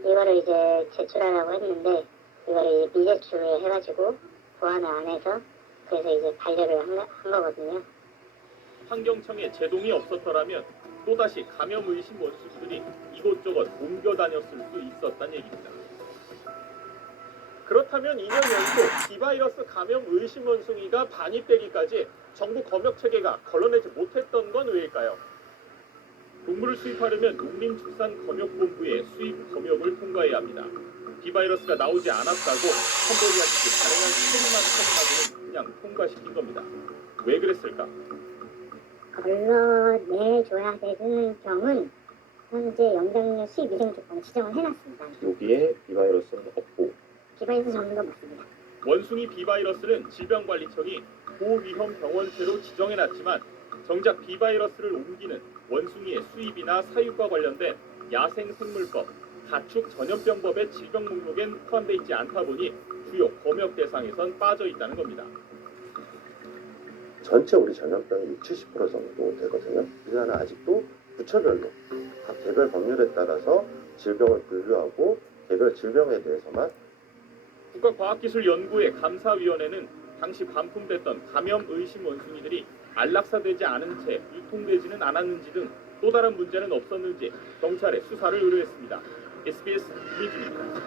이거를 이제 제출하라고 했는데 이거를 이제 미제출을 해가지고 보완을 안 해서 그래서 이제 반려를 한 거거든요. 환경청의 제동이 없었더라면 또다시 감염 의심 원숭이들이 이곳저곳 옮겨 다녔을 수 있었다는 얘기입니다. 그렇다면 2년 연속 비바이러스 감염 의심 원숭이가 반입되기까지 정부 검역 체계가 걸러내지 못했던 건 왜일까요? 동물을 수입하려면 농림축산검역본부의 수입 검역을 통과해야 합니다. 비바이러스가 나오지 않았다고 캄보디아 측이 발행한 책임만 확인하고는 그냥 통과시킨 겁니다. 왜 그랬을까? 걸러내줘야 되는 경은 현재 영장류 수입 위생 조건 지정을 해놨습니다. 여기에 비바이러스는 없고 비바이러스 전문가 맞습니다. 원숭이 비바이러스는 질병관리청이 고위험 병원체로 지정해놨지만 정작 비바이러스를 옮기는 원숭이의 수입이나 사육과 관련된 야생생물법, 가축전염병법의 질병 목록엔 포함되어 있지 않다 보니 주요 검역 대상에선 빠져 있다는 겁니다. 전체 우리 전염병이 60-70% 정도 되거든요. 우리나라는 아직도 부처별로 각 개별 법률에 따라서 질병을 분류하고 개별 질병에 대해서만 국가과학기술연구회 감사위원회는 당시 반품됐던 감염 의심 원숭이들이 안락사되지 않은 채 유통되지는 않았는지 등 또 다른 문제는 없었는지 경찰에 수사를 의뢰했습니다. SBS 김민준입니다.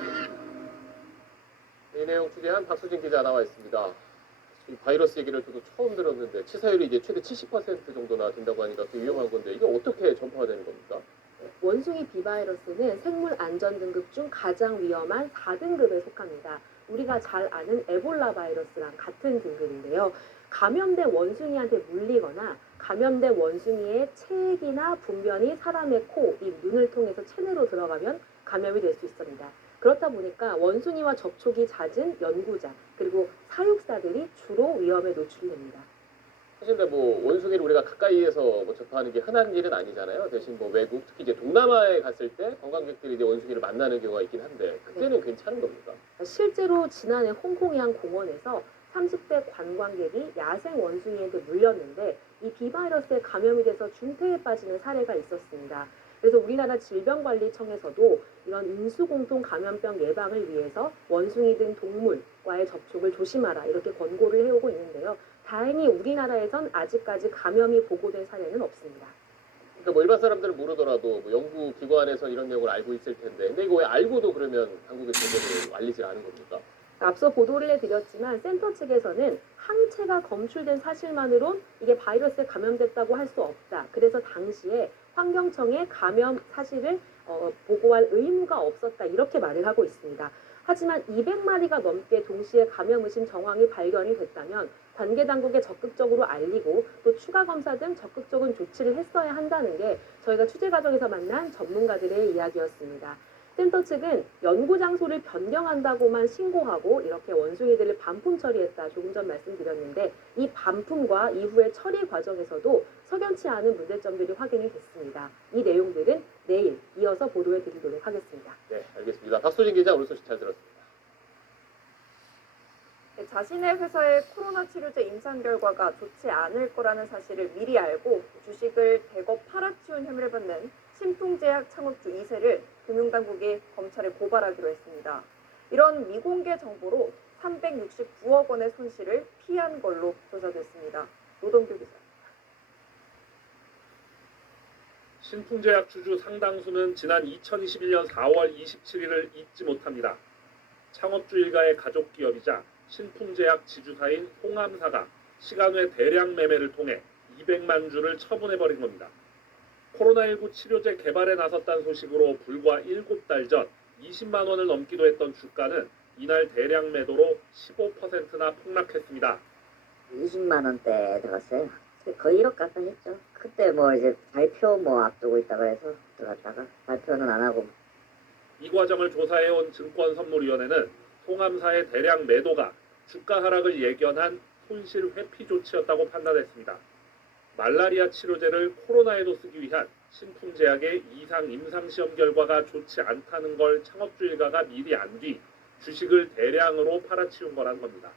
이 내용 취재한 박수진 기자 나와 있습니다. 이 바이러스 얘기를 저도 처음 들었는데 치사율이 이제 최대 70% 정도나 된다고 하니까 더 위험한 건데 이게 어떻게 전파가 되는 겁니까? 원숭이 비바이러스는 생물 안전 등급 중 가장 위험한 4등급에 속합니다. 우리가 잘 아는 에볼라 바이러스랑 같은 등급인데요. 감염된 원숭이한테 물리거나 감염된 원숭이의 체액이나 분변이 사람의 코, 입, 눈을 통해서 체내로 들어가면 감염이 될 수 있습니다. 그렇다 보니까 원숭이와 접촉이 잦은 연구자 그리고 사육사들이 주로 위험에 노출이 됩니다. 사실 뭐 원숭이를 우리가 가까이에서 뭐 접하는 게 흔한 일은 아니잖아요. 대신 뭐 외국 특히 이제 동남아에 갔을 때 관광객들이 이제 원숭이를 만나는 경우가 있긴 한데 그때는 괜찮은 겁니까? 실제로 지난해 홍콩의 한 공원에서 30대 관광객이 야생 원숭이한테 물렸는데 이 비바이러스에 감염이 돼서 중태에 빠지는 사례가 있었습니다. 그래서 우리나라 질병관리청에서도 이런 인수공통 감염병 예방을 위해서 원숭이 등 동물과의 접촉을 조심하라 이렇게 권고를 해오고 있는데요. 다행히 우리나라에선 아직까지 감염이 보고된 사례는 없습니다. 그러니까 뭐 일반 사람들은 모르더라도 뭐 연구 기관에서 이런 내용을 알고 있을 텐데, 근데 이거 왜 알고도 그러면 당국에 제대로 알리지 않은 겁니까? 앞서 보도를 해드렸지만 센터 측에서는 항체가 검출된 사실만으론 이게 바이러스에 감염됐다고 할 수 없다. 그래서 당시에 환경청에 감염 사실을 보고할 의무가 없었다. 이렇게 말을 하고 있습니다. 하지만 200마리가 넘게 동시에 감염 의심 정황이 발견이 됐다면 관계 당국에 적극적으로 알리고 또 추가 검사 등 적극적인 조치를 했어야 한다는 게 저희가 취재 과정에서 만난 전문가들의 이야기였습니다. 센터 측은 연구 장소를 변경한다고만 신고하고 이렇게 원숭이들을 반품 처리했다. 조금 전 말씀드렸는데 이 반품과 이후의 처리 과정에서도 석연치 않은 문제점들이 확인이 됐습니다. 이 내용들은 내일 이어서 보도해 드리도록 하겠습니다. 네, 알겠습니다. 박소진 기자 오늘 소식 잘 들었습니다. 자신의 회사의 코로나 치료제 임상 결과가 좋지 않을 거라는 사실을 미리 알고 주식을 대거 팔아치운 혐의를 받는 신풍제약 창업주 2세를 금융당국이 검찰에 고발하기로 했습니다. 이런 미공개 정보로 369억 원의 손실을 피한 걸로 조사됐습니다. 노동규 기자. 신풍제약 주주 상당수는 지난 2021년 4월 27일을 잊지 못합니다. 창업주 일가의 가족 기업이자 신풍제약 지주사인 홍암사가 시간외 대량 매매를 통해 200만 주를 처분해버린 겁니다. 코로나19 치료제 개발에 나섰다는 소식으로 불과 7달 전 20만 원을 넘기도 했던 주가는 이날 대량 매도로 15%나 폭락했습니다. 20만 원대 들어갔어요. 거의 1억 가까이 했죠. 그때 뭐 이제 발표 뭐 앞두고 있다 그래서 들어갔다가 발표는 안 하고. 이 과정을 조사해온 증권선물위원회는 홍암사의 대량 매도가 주가 하락을 예견한 손실 회피 조치였다고 판단했습니다. 말라리아 치료제를 코로나에도 쓰기 위한 신풍제약의 이상 임상시험 결과가 좋지 않다는 걸 창업주 일가가 미리 안 뒤 주식을 대량으로 팔아치운 거란 겁니다.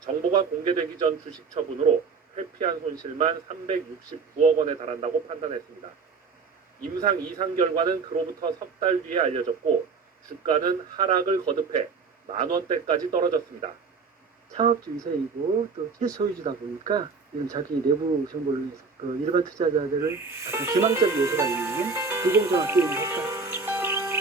정보가 공개되기 전 주식 처분으로 회피한 손실만 369억 원에 달한다고 판단했습니다. 임상 이상 결과는 그로부터 석 달 뒤에 알려졌고 주가는 하락을 거듭해 만원대까지 떨어졌습니다. 창업주 2세이고 또 실소유주다 보니까 이런 자기 내부 정보를 위해서 그 일반 투자자들을 약간 기망적 요소가 있는 불공정한 게임을 했다.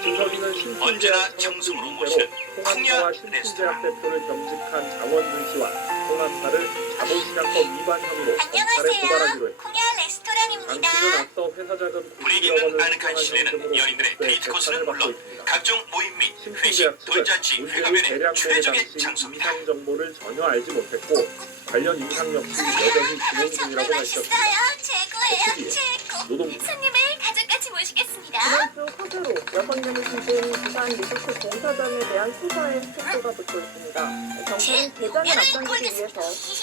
진석이는 신풍제약 창업주 문제로 홍암사와 신풍제약 대표를 겸직한 장원준 씨와 홍암사를 자본시장법 위반 혐의로 검찰에 고발하기로 했습니다. 당시는 앞서 회사 자금 90억 원을 수령한 혐의로 연인들의 데이트 코스는 물론 각종 모임 및 회식, 신풍제약 측은 돌잔치, 문제의 회가면의 대량 매매 최적의 당시 장소입니다. 임상 정보를 전혀 알지 못했고 관련 임상 역시 여전히 진행 중이라고 밝혔습니다. 노동 손님을 가족같이 모시겠습니다. 지난주 화재로 6명이 죽은 부산 리조트 공사장에 대한 수사에 속도가 붙고 있습니다. 경찰은 대장을 앞당기기 위해서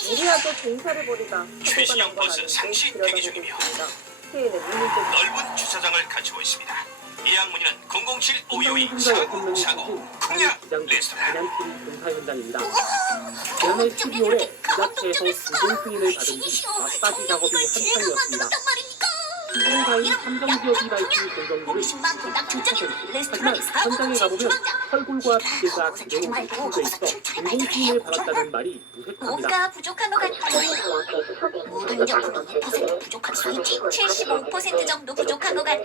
무리하게 공사를 벌이다 사고가 난 건 아닌지 들여다보고 있습니다. 피해는 넓은 주차장을 갖추고 있습니다. 예약 문의는 007-522-4949 쿵야 레스토랑. 공사 현장입니다. 지난해 12월에 지자체에서 공동 승인을 받은 뒤 마사지 작업이 한창이었습니다. 신공사인 삼성기업이 밝힌 공정률은 17%. 하지만 현장에 가보면 털굴과 비계가 그대로 붙여져 있어 공동 승인을 받았다는 말이 무색합니다. 뭔가 부족한 것 같아. 모든 정도는 2% 부족한 수있지 75% 정도 부족한 것 같아.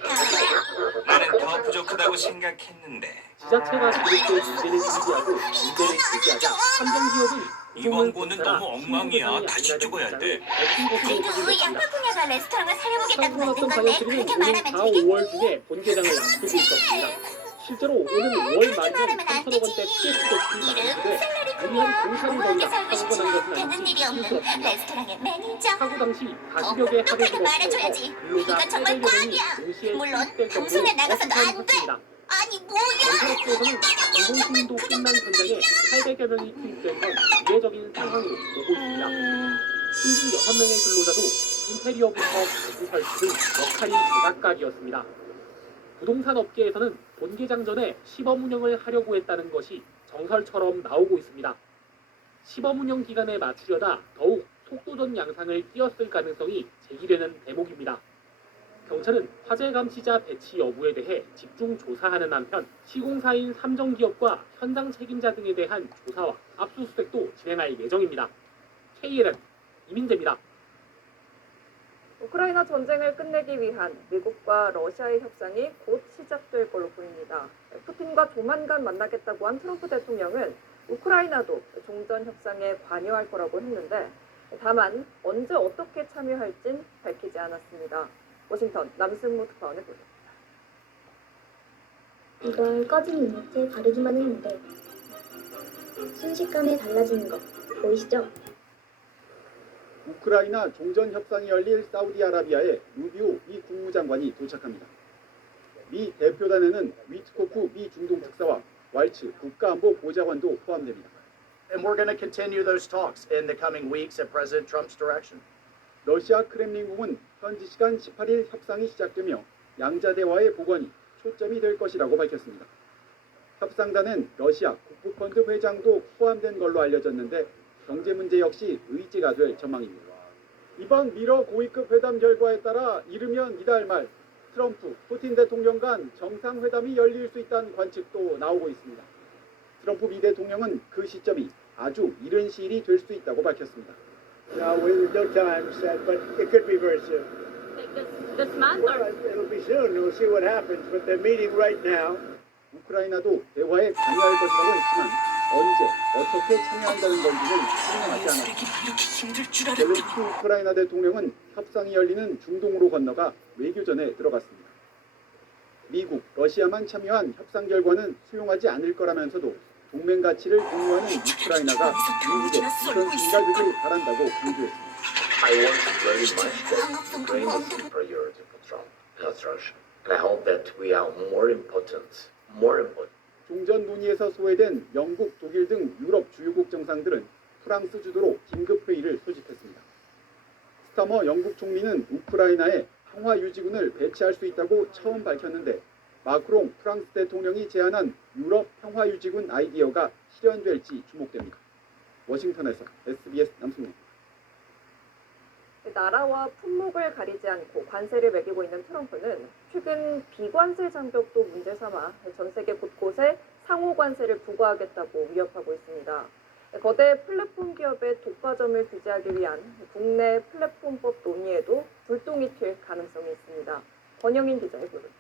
나는 더 부족하다고 생각했는데 지자체가 이렇게 문제를 제기하고 문제를 제기하자 삼성기업은 이 광고는 너무 엉망이야. 다시 찍어야 돼. 그리고 양파쿠냐가 레스토랑을 살려보겠다고 만든 건데 방역들은 그렇게 오는 말하면 4, 5월 중에 본계장을 앞두고 있었습니다. 실제로 오는 5월 말에는 3천억 원대 피해 수급이 나왔는데 무리한 공사를 벌이다 사고가 난 것은 아닌지 실수였습니다. 레스토랑의 매니저. 사고 당시 40여 개 합의를 말해줘야지. 근로자 이건 정말 800여 명이 꽝이야. 동시에 물론 실직될 정도로 방송에 나가서도 안 돼. 어수선했습니다. 아니 뭐야? 건설업체에서는 공공신도 끝난 현장에 800여 명이 투입된 건 이례적인 상황으로 보고 있습니다. 숨진 6명의 근로자도 인테리어부터 배수 설치 등 역할이 제각각이었습니다. 부동산 업계에서는 본개장 전에 시범 운영을 하려고 했다는 것이 정설처럼 나오고 있습니다. 시범 운영 기간에 맞추려다 더욱 속도전 양상을 띄었을 가능성이 제기되는 대목입니다. 경찰은 화재 감시자 배치 여부에 대해 집중 조사하는 한편 시공사인 삼성기업과 현장 책임자 등에 대한 조사와 압수수색도 진행할 예정입니다. KLN 이민재입니다. 우크라이나 전쟁을 끝내기 위한 미국과 러시아의 협상이 곧 시작될 걸로 보입니다. 푸틴과 조만간 만나겠다고 한 트럼프 대통령은 우크라이나도 종전 협상에 관여할 거라고 했는데 다만 언제 어떻게 참여할진 밝히지 않았습니다. 워싱턴 남승무 특파원의 보도입니다. 이걸 꺼진 이미지에 바르기만 했는데 순식간에 달라지는 거 보이시죠? 우크라이나 종전 협상이 열릴 사우디아라비아에 루비오 미 국무장관이 도착합니다. 미 대표단에는 위트코프 미 중동 특사와 왈츠 국가안보 보좌관도 포함됩니다. And we're going to continue those talks in the coming weeks at President Trump's direction. 러시아 크렘린궁은 현지 시간 18일 협상이 시작되며 양자 대화의 복원이 초점이 될 것이라고 밝혔습니다. 협상단엔 러시아 국부펀드 회장도 포함된 걸로 알려졌는데 경제 문제 역시 의지가 될 전망입니다. 이번 미러 고위급 회담 결과에 따라 이르면 이달 말 트럼프, 푸틴 대통령 간 정상회담이 열릴 수 있다는 관측도 나오고 있습니다. 트럼프 미 대통령은 그 시점이 아주 이른 시일이 될 수 있다고 밝혔습니다. No time set, but it could be very soon. This month or It'll be soon. We'll see what happens. But they're meeting right now. 우크라이나도 대화에 관여할 것이라고 했지만 언제 어떻게 참여한다는 건지는 설명하지 않았습니다. 젤렌스키 우크라이나 대통령은 협상이 열리는 중동으로 건너가 외교전에 들어갔습니다. 미국, 러시아만 참여한 협상 결과는 수용하지 않을 거라면서도 동맹 가치를 공유하는 우크라이나가 미국에 우선 인가주길 바란다고 강조했습니다. I want very much that Ukraine is a priority for Trump, not Russia. And I hope that we are more important. 종전 논의에서 소외된 영국, 독일 등 유럽 주요국 정상들은 프랑스 주도로 긴급 회의를 소집했습니다. 스타머 영국 총리는 우크라이나에 평화 유지군을 배치할 수 있다고 처음 밝혔는데 마크롱 프랑스 대통령이 제안한 유럽 평화 유지군 아이디어가 실현될지 주목됩니다. 워싱턴에서 SBS 남승우입니다. 나라와 품목을 가리지 않고 관세를 매기고 있는 트럼프는 최근 비관세 장벽도 문제 삼아 전 세계 곳곳에 상호 관세를 부과하겠다고 위협하고 있습니다. 거대 플랫폼 기업의 독과점을 규제하기 위한 국내 플랫폼법 논의에도 불똥이 튈 가능성이 있습니다. 권영인 기자의 보도입니다.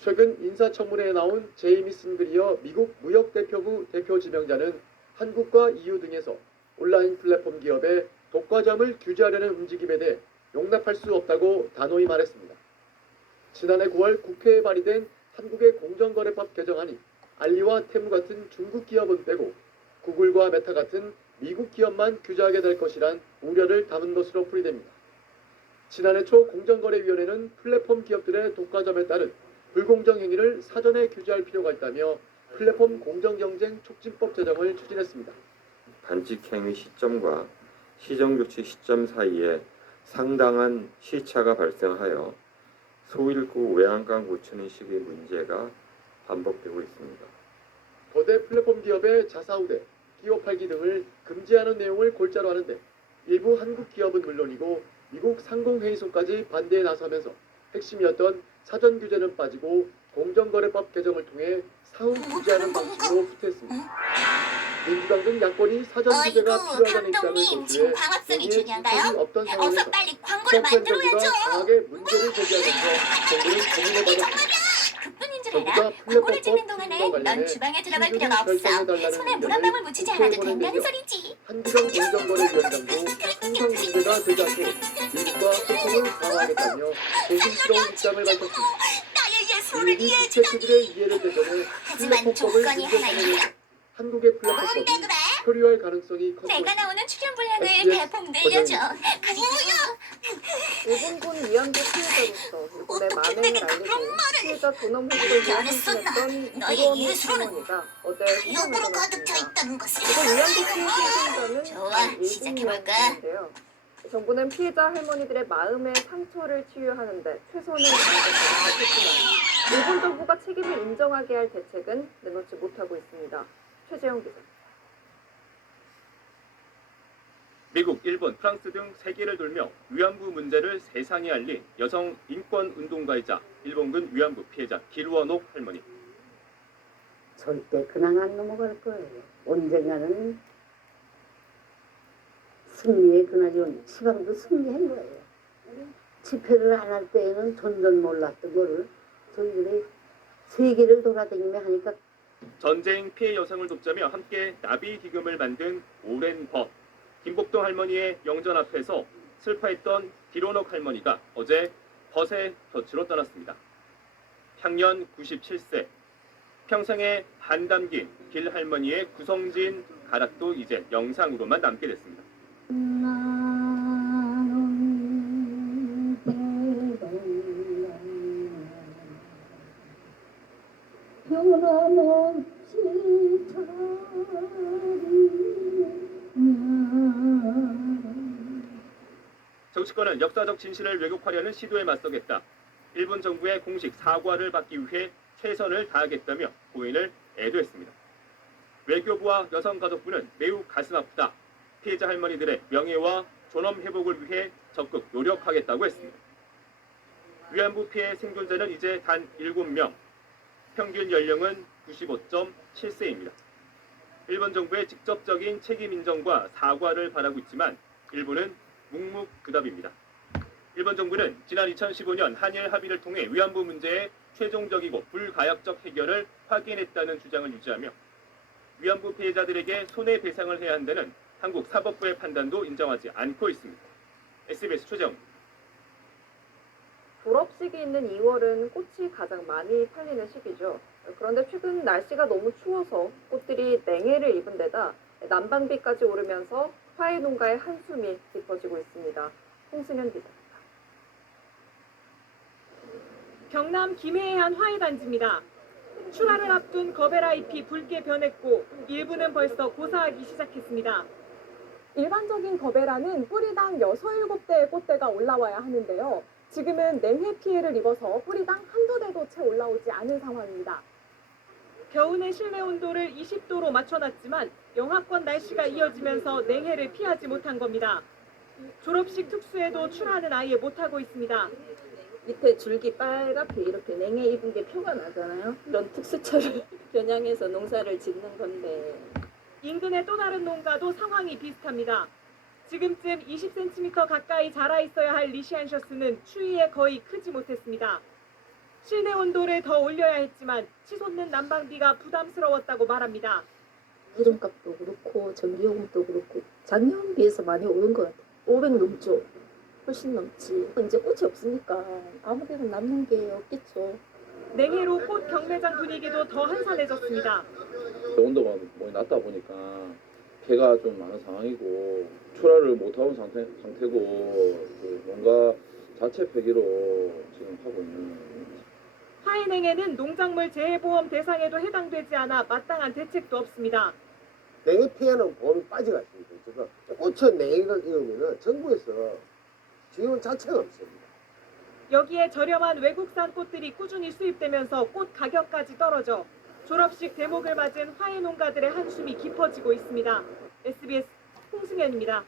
최근 인사청문회에 나온 제이미슨 그리어 미국 무역대표부 대표 지명자는 한국과 EU 등에서 온라인 플랫폼 기업의 독과점을 규제하려는 움직임에 대해 용납할 수 없다고 단호히 말했습니다. 지난해 9월 국회에 발의된 한국의 공정거래법 개정안이 알리와 테무 같은 중국 기업은 빼고 구글과 메타 같은 미국 기업만 규제하게 될 것이란 우려를 담은 것으로 풀이됩니다. 지난해 초 공정거래위원회는 플랫폼 기업들의 독과점에 따른 불공정 행위를 사전에 규제할 필요가 있다며 플랫폼 공정경쟁 촉진법 제정을 추진했습니다. 단축행위 시점과 시정조치 시점 사이에 상당한 시차가 발생하여 소잃고 외양간 고치는 식의 문제가 반복되고 있습니다. 거대 플랫폼 기업의 자사우대, 기업 팔기 등을 금지하는 내용을 골자로 하는데 일부 한국 기업은 물론이고 미국 상공회의소까지 반대에 나서면서 핵심이었던 사전 규제는 빠지고 공정거래법 개정을 통해 사후 규제하는 방식으로 후퇴했습니다. 민주당 등 야권이 사전 규제가 필요하다는 입장을 고수해 논의에 진척이 없던 상황에서 트럼프 행정부가 강하게 문제를 제기하면서 정부는 고민해받았습니다. 정부가 플랫폼법 추진과 관련해 신중히 결정해달라는 의견을 국회에 보낸다며 한기정 공정거래위원장도 항상 문제가 되지 않게 미국과 소통을 강화하겠다며 조심스러운 입장을 밝혔습니다. 미국이 주체국들의 이해를 대변해 플랫폼법을 문제 삼으면서 한국의 플랫폼법이 표류할 가능성이 커지고 내가 나오는 출연 분량을 대폭 늘려줘. 일본군 위안부 피해자로서 일본의 만행을 알리고 피해자 존엄 회복을 위해 헌신했던 이로미 할머니가 어제 세상을 떠났습니다. 이번 위안부 피해 생존자는 1분이었는데요. 정부는 피해자 할머니들의 마음의 상처를 치유하는데 최선을 다하겠다고 밝혔지만 일본 정부가 책임을 인정하게 할 대책은 내놓지 못하고 있습니다. 최재형 기자. 미국, 일본, 프랑스 등 세계를 돌며 위안부 문제를 세상에 알린 여성 인권 운동가이자 일본군 위안부 피해자 길원옥 할머니. 절대 그냥 안 넘어갈 거예요. 언젠가는 승리의 그날이 시방도 승리한 거예요. 집회를 안 할 때에는 전전 몰랐던 거를 저희들이 세계를 돌아다니며 하니까 전쟁 피해 여성을 돕자며 함께 나비 기금을 만든 오랜 벗. 김복동 할머니의 영전 앞에서 슬퍼했던 기론옥 할머니가 어제 벗의 곁으로 떠났습니다. 향년 97세. 평생에 반 담긴 길 할머니의 구성진 가락도 이제 영상으로만 남게 됐습니다. 정치권은 역사적 진실을 왜곡하려는 시도에 맞서겠다. 일본 정부의 공식 사과를 받기 위해 최선을 다하겠다며 고인을 애도했습니다. 외교부와 여성가족부는 매우 가슴 아프다. 피해자 할머니들의 명예와 존엄 회복을 위해 적극 노력하겠다고 했습니다. 위안부 피해 생존자는 이제 단 7명. 평균 연령은 95.7세입니다. 일본 정부의 직접적인 책임 인정과 사과를 바라고 있지만 일본은 묵묵부답입니다. 일본 정부는 지난 2015년 한일 합의를 통해 위안부 문제의 최종적이고 불가역적 해결을 확인했다는 주장을 유지하며 위안부 피해자들에게 손해배상을 해야 한다는 한국 사법부의 판단도 인정하지 않고 있습니다. SBS 최재훈. 졸업식이 있는 2월은 꽃이 가장 많이 팔리는 시기죠. 그런데 최근 날씨가 너무 추워서 꽃들이 냉해를 입은 데다 난방비까지 오르면서 화훼 농가의 한숨이 깊어지고 있습니다. 홍승현 기자입니다. 경남 김해의 한 화훼 단지입니다. 출하를 앞둔 거베라 잎이 붉게 변했고 일부는 벌써 고사하기 시작했습니다. 일반적인 거베라는 뿌리당 6, 7대의 꽃대가 올라와야 하는데요. 지금은 냉해 피해를 입어서 뿌리당 한두 대도 채 올라오지 않은 상황입니다. 겨우내 실내 온도를 20도로 맞춰놨지만 영하권 날씨가 이어지면서 냉해를 피하지 못한 겁니다. 졸업식 특수에도 출하는 아예 못하고 있습니다. 밑에 줄기 빨갛게 이렇게 냉해 입은 게 표가 나잖아요. 이런 특수처를 겨냥해서 농사를 짓는 건데. 인근의 또 다른 농가도 상황이 비슷합니다. 지금쯤 20cm 가까이 자라 있어야 할 리시안셔스는 추위에 거의 크지 못했습니다. 실내 온도를 더 올려야 했지만 치솟는 난방비가 부담스러웠다고 말합니다. 기름값도 그렇고 전기요금도 그렇고 작년 비해서 많이 오른 것 같아요. 500 넘죠. 훨씬 넘지. 이제 꽃이 없으니까 아무데나 남는 게 없겠죠. 냉해로 꽃 경매장 분위기도 더 한산해졌습니다. 온도가 많이 낮다 보니까 폐가 좀 많은 상황이고 출하를 못하는 상태고 그 농가 자체 폐기로 지금 하고 있는. 화훼 냉해는 농작물 재해보험 대상에도 해당되지 않아 마땅한 대책도 없습니다. 냉해 피해는 보험이 빠져갔습니다. 지금 꽃은 냉해를 입으면 정부에서 지원 자체가 없습니다. 여기에 저렴한 외국산 꽃들이 꾸준히 수입되면서 꽃 가격까지 떨어져 졸업식 대목을 맞은 화훼 농가들의 한숨이 깊어지고 있습니다. SBS 홍승현입니다.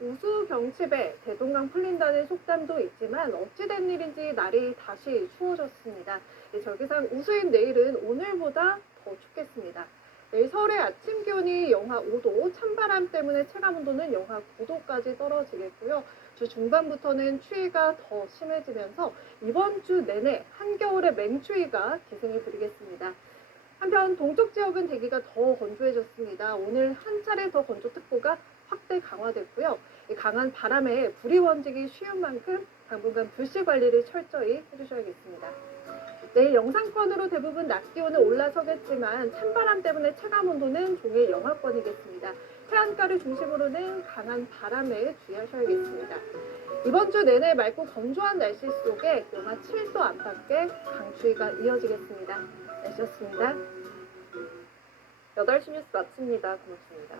우수 경칩에 대동강 풀린다는 속담도 있지만 어찌된 일인지 날이 다시 추워졌습니다. 절기상 우수인 내일은 오늘보다 더 춥겠습니다. 내일 서울의 아침 기온이 영하 5도, 찬바람 때문에 체감온도는 영하 9도까지 떨어지겠고요. 주 중반부터는 추위가 더 심해지면서 이번 주 내내 한겨울의 맹추위가 기승을 부리겠습니다. 한편 동쪽 지역은 대기가 더 건조해졌습니다. 오늘 한 차례 더 건조특보가 확대 강화됐고요. 이 강한 바람에 불이 번지기 쉬운 만큼 당분간 불씨 관리를 철저히 해주셔야겠습니다. 내일 영상권으로 대부분 낮 기온은 올라서겠지만 찬바람 때문에 체감온도는 종일 영하권이겠습니다. 해안가를 중심으로는 강한 바람에 주의하셔야겠습니다. 이번 주 내내 맑고 건조한 날씨 속에 영하 7도 안팎의 강추위가 이어지겠습니다. 날씨였습니다. 8시 뉴스 마칩니다. 고맙습니다.